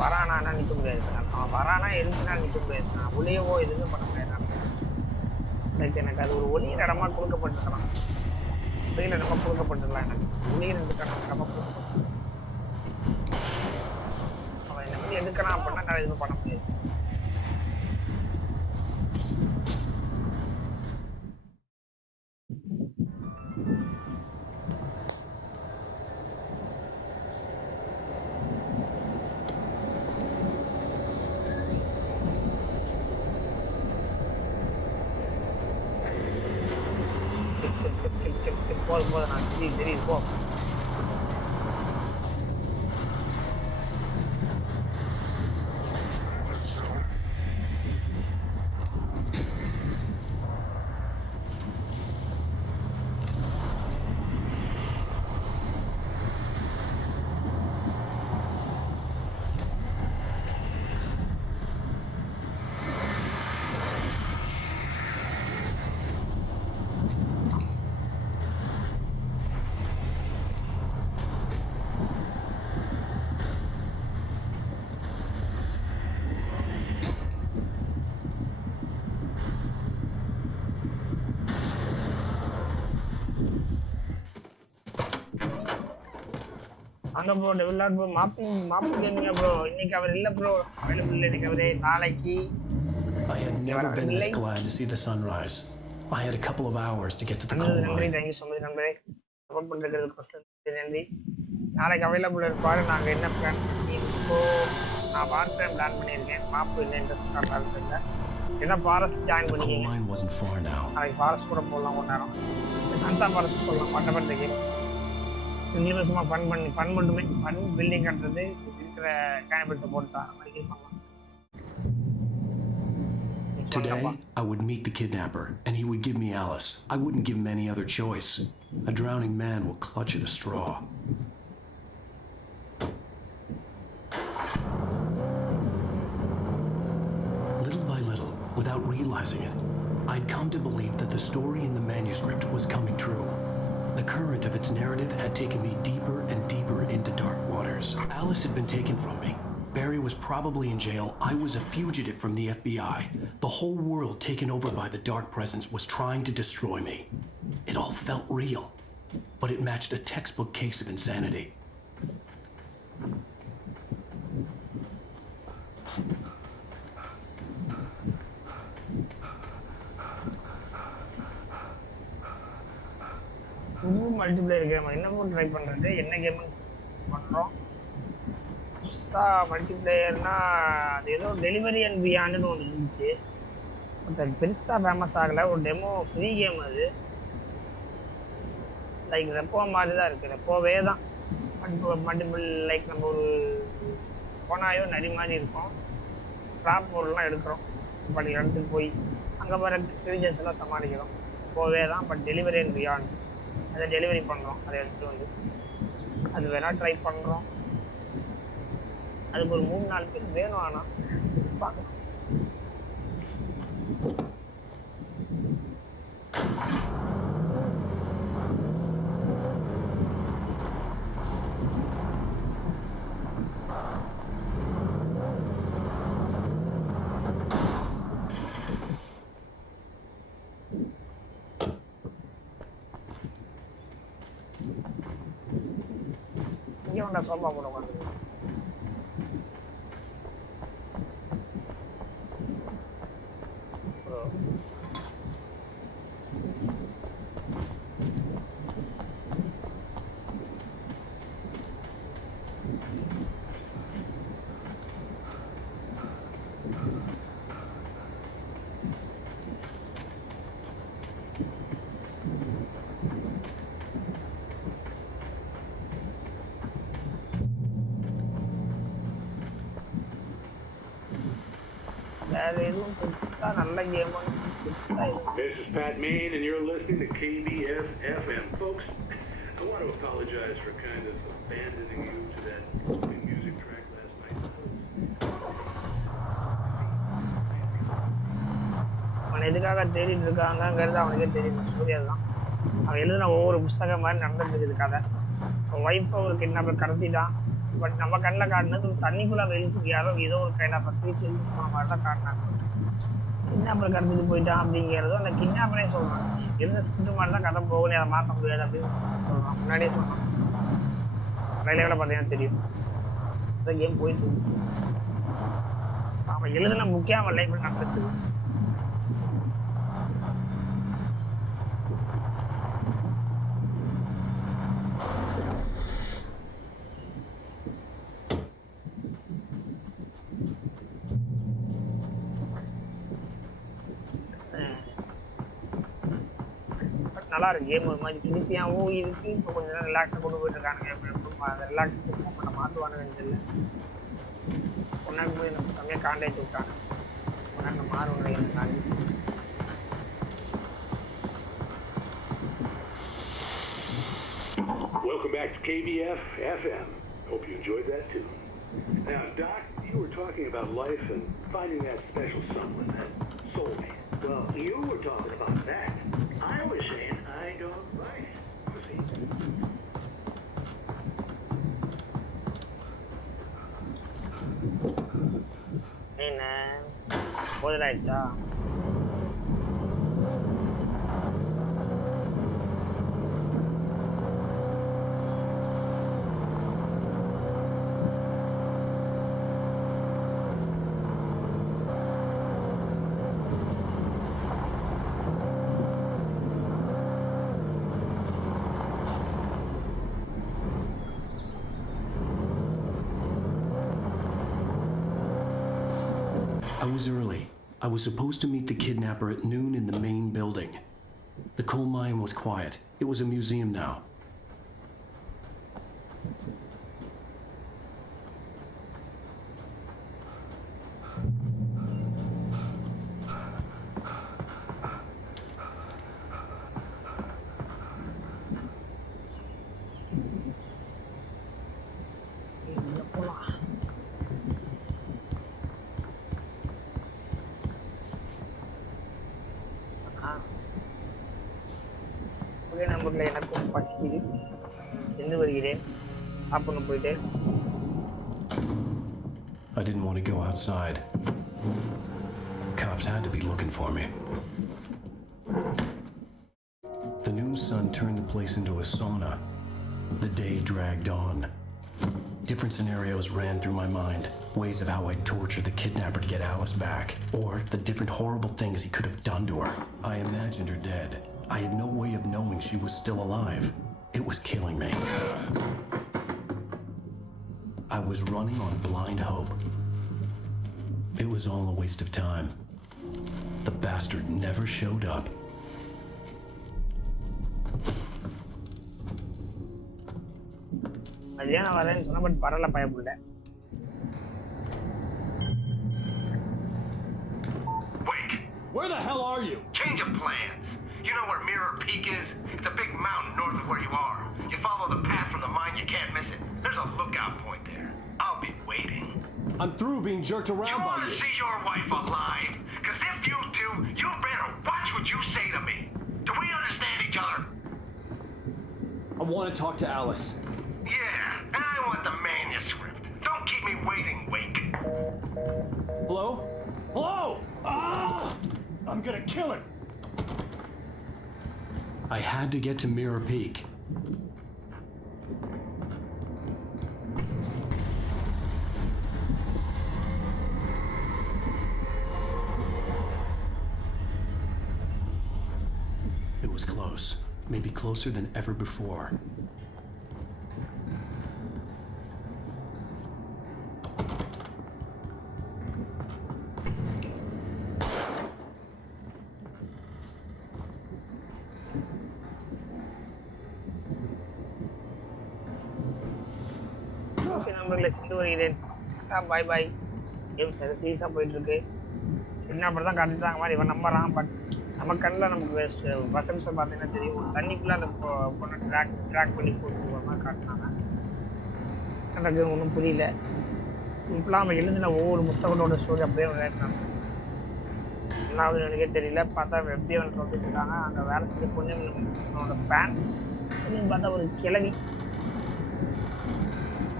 வரானா நிற்க முடியாது. அவன் வரானா எதுக்குன்னா நிற்க முடியாது. நான் ஒளியவோ எதுவுமே பண்ண முடியாது. எனக்கு அது ஒரு ஒளியின் இடமா கொடுக்கப்பட்டிருக்கலாம். ஒளியின் இடமா கொடுக்கப்பட்டிருக்கலாம். எனக்கு ஒளியின் இடத்துக்கான இடமா கொடுக்கப்பட்டிருக்கலாம். அவன் என்னை வந்து எடுக்கிறான் அப்படின்னா நான் எதுவும் பண்ண முடியாது. போதும் நான் தெரியுது போ. அங்க bro develop bro mopping gaming bro இன்னைக்கு அவர் இல்ல ப்ரோ அவைலபிள் இல்ல இன்னைக்கு அவரே நாளைக்கு I had never been this glad to see the sunrise. I had a couple of hours to get to the coal mine. Thank you so much நண்பரே சப்போர்ட் பண்றதுக்கு ஃபர்ஸ்ட் நன்றி நாளைக்கு அவைலபிள் இருப்பாரு நாங்க என்ன பிளான் இப்போ நான் வார்த்தை பிளான் பண்ணியிருக்கேன் மாப்பு என்ன இன்ட்ரெஸ்ட் காட்டாது இல்லை ஏன்னா ஃபாரஸ்ட் ஜாயின் பண்ணிக்கிங்க நாளைக்கு ஃபாரஸ்ட் கூட போடலாம் ஒரு நேரம் சந்தா ஃபாரஸ்ட் போடலாம் மற்றபடிக்கு ரெண்டுமே சும்மா ஃபன் மட்டுமே ஃபன் பில்டிங் கட்டுறது இருக்கிற கேனிபல்ஸை போட்டு தான் மாதிரி பண்ணலாம் Today, I would meet the kidnapper, and he would give me Alice. I wouldn't give him any other choice. A drowning man will clutch at a straw. Little by little, without realizing it, I'd come to believe that the story in the manuscript was coming true. The current of its narrative had taken me deeper and deeper into dark waters. Alice had been taken from me. Barry was probably in jail. I was a fugitive from the FBI. The whole world taken over by the dark presence was trying to destroy me. It all felt real, but it matched a textbook case of insanity. Multiplayer game என்ன ட்ரை பண்றது என்ன கேம் பண்றோம் மல்டிப்ளேயர்னா அது ஏதோ delivery and பியாண்டுன்னு ஒன்று இருந்துச்சு பட் அது பெருசாக ஃபேமஸ் ஆகலை ஒரு டெமோ ஃப்ரீ கேம் அது லைக் ரெப்போ மாதிரி தான் இருக்குது ரெப்போவே தான் மல்டிபிள் லைக் நம்ம ஒரு போனாயோ நரி மாதிரி இருக்கும் ட்ராப் பொருள்லாம் எடுக்கிறோம் பட் இடத்துக்கு போய் அங்கே வர ஃபியூச்சர்ஸ் எல்லாம் சமாளிக்கிறோம் ரெப்போவே தான் பட் டெலிவரி அண்ட் பியாண்ட் அதை டெலிவரி பண்ணுறோம் அதை எடுத்துகிட்டு வந்து அது வேணால் ட்ரை பண்ணுறோம் அதுக்கு ஒரு 3-4 பேர் வேணும் ஆனால் பார்க்கலாம் இங்கே வேண்டா சோபா போட உட்காந்து This is Pat Main, and you're listening to KBF FM. Folks, I want to apologize for kind of abandoning you to that music track last night. அவன் எதுக்காக தேடிட்டு இருக்காங்கிறது அவனுக்கே தெரியும் சூர்யா தான் அவன் எழுதின ஒவ்வொரு புஸ்தகம் மாதிரி நடந்துட்டு இருக்குது கதை அவன் ஒய்ஃபை ஒரு கிட்னாப்பர் கடத்திட்டான் பட் நம்ம கண்ணில் காட்டினது ஒரு தண்ணிக்குள்ளே வெளிச்சு யாரோ ஏதோ ஒரு கையில் ஸ்பீச் எழுதி மாதிரி தான் காட்டினாங்க கிட்னாப்பர் கடத்திட்டு போயிட்டான் அப்படிங்கிறதும் அந்த கிட்னாப்பரே சொல்கிறான் எந்த ஸ்கிரிப்ட் மாதிரி தான் கதை போகணும் அதை மாற்ற முடியாது அப்படின்னு சொல்கிறான் முன்னாடியே சொல்கிறான் ட்ரைலரில் பார்த்தீங்கன்னா தெரியும் அந்த கேம் போயிட்டு அவன் எழுதின முக்கியமாக லைஃப் நடந்துட்டு நல்லா இருக்கு கேம் ஒரு மாதிரி திருப்பியாகவும் இருக்கு இப்போ கொஞ்ச நேரம் ரிலாக்ஸாக கொண்டு போயிட்டு இருக்கானுங்க அந்த ரிலாக்ஸேஷன் மூமெண்ட்டை மாற்றுவானுங்கன்னு தெரியல ஒன்றாக்கு போய் நம்ம செம்மையாக காண்டாக்ட் விட்டாங்க ஒன்றாங்க மாறுவாங்க Welcome back to KBF FM. Hope you enjoyed that too. Now, Doc, you were talking about life and finding that special someone, that soulmate. Well, you were talking about that. I was saying I don't like it. See? என்ன போதலாயிடுச்சா I was early. I was supposed to meet the kidnapper at noon in the main building. The coal mine was quiet. It was a museum now. ஒரே நம்பர்ல எனக்கும் பசிக்குது சென்று வருகிறேன் சாப்பிட்டு போயிட்டு I didn't want to go outside. Cops had to be looking for me. The noon sun turned the place into a sauna. The day dragged on. Different scenarios ran through my mind. Ways of how I'd torture the kidnapper to get Alice back. Or the different horrible things he could have done to her. I imagined her dead. I had no way of knowing she was still alive. It was killing me. I was running on blind hope. It was all a waste of time. The bastard never showed up. மதியானம் வரேன்னு சொன்னா பட் வரல பயப்படல. Wake! Where the hell are you? Change of plans. You know where Mirror Peak is? It's a big mountain north of where you are. You follow the path from the mine, you can't miss it. There's a lookout point there. I'll be waiting. I'm through being jerked around by You want to see your wife alive? Because if you do, you better watch what you say to me. Do we understand each other? I want to talk to Alice. Yeah, and I want the manuscript. Don't keep me waiting, Wake. Hello? Hello? Ah! I'm gonna kill him. I had to get to Mirror Peak. It was close, maybe closer than ever before. நண்பர்களை சென்று வருகிறேன். பாய் பாய். கேம் சீரியஸாக போயிட்டு இருக்கு. கிட்னாப்பர் தான் காட்டிட்டாங்க மாதிரி இவன் நம்பறான். பட் நம்ம கண்ணில் நமக்கு பசம்ஸை பார்த்தீங்கன்னா தெரியும். தண்ணிக்குள்ளே அந்த பொண்ணை ட்ராக் பண்ணி போட்டு மாதிரி காட்டினாங்க. எனக்கு ஒன்றும் புரியல. சிம்பிளாக நம்ம எழுதின ஒவ்வொரு புத்தகத்தோட ஸ்டோரி அப்படியே விளையாடுறாங்க. என்னாவது எனக்கே தெரியல. பார்த்தா எப்படியே வந்து வந்துருக்காங்க. அங்கே வேலை செஞ்ச பொண்ணு பேன் அப்படின்னு பார்த்தா ஒரு கிளவி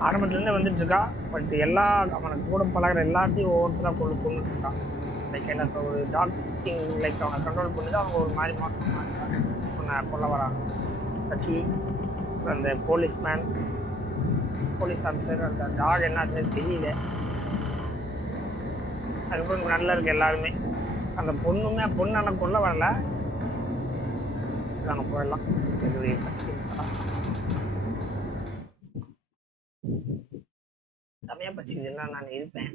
ஆரம்பத்துலேருந்தே வந்துட்டு இருக்கா. பட் எல்லா அவனுக்கு கூட பழகிற எல்லாத்தையும் ஒவ்வொருத்தராக கொண்டுட்டு இருக்கான். லைக் எனக்கு ஒரு டாக்டிங் லைக் அவனை கண்ட்ரோல் பண்ணிட்டு அவங்க ஒரு மாதிரி மோசமாக இருக்காங்க. ஒன்று கொல்ல வராங்க. சச்சி அந்த போலீஸ் ஆஃபீஸர் அந்த டாக் என்னன்னு தெரியல. அதுக்கப்புறம் நல்லா இருக்கு எல்லாருமே. அந்த பொண்ணான கொல்ல வரல. நாங்கள் போயிடலாம். செமையா பச்சிக்குதுன்னா நான் இருப்பேன்.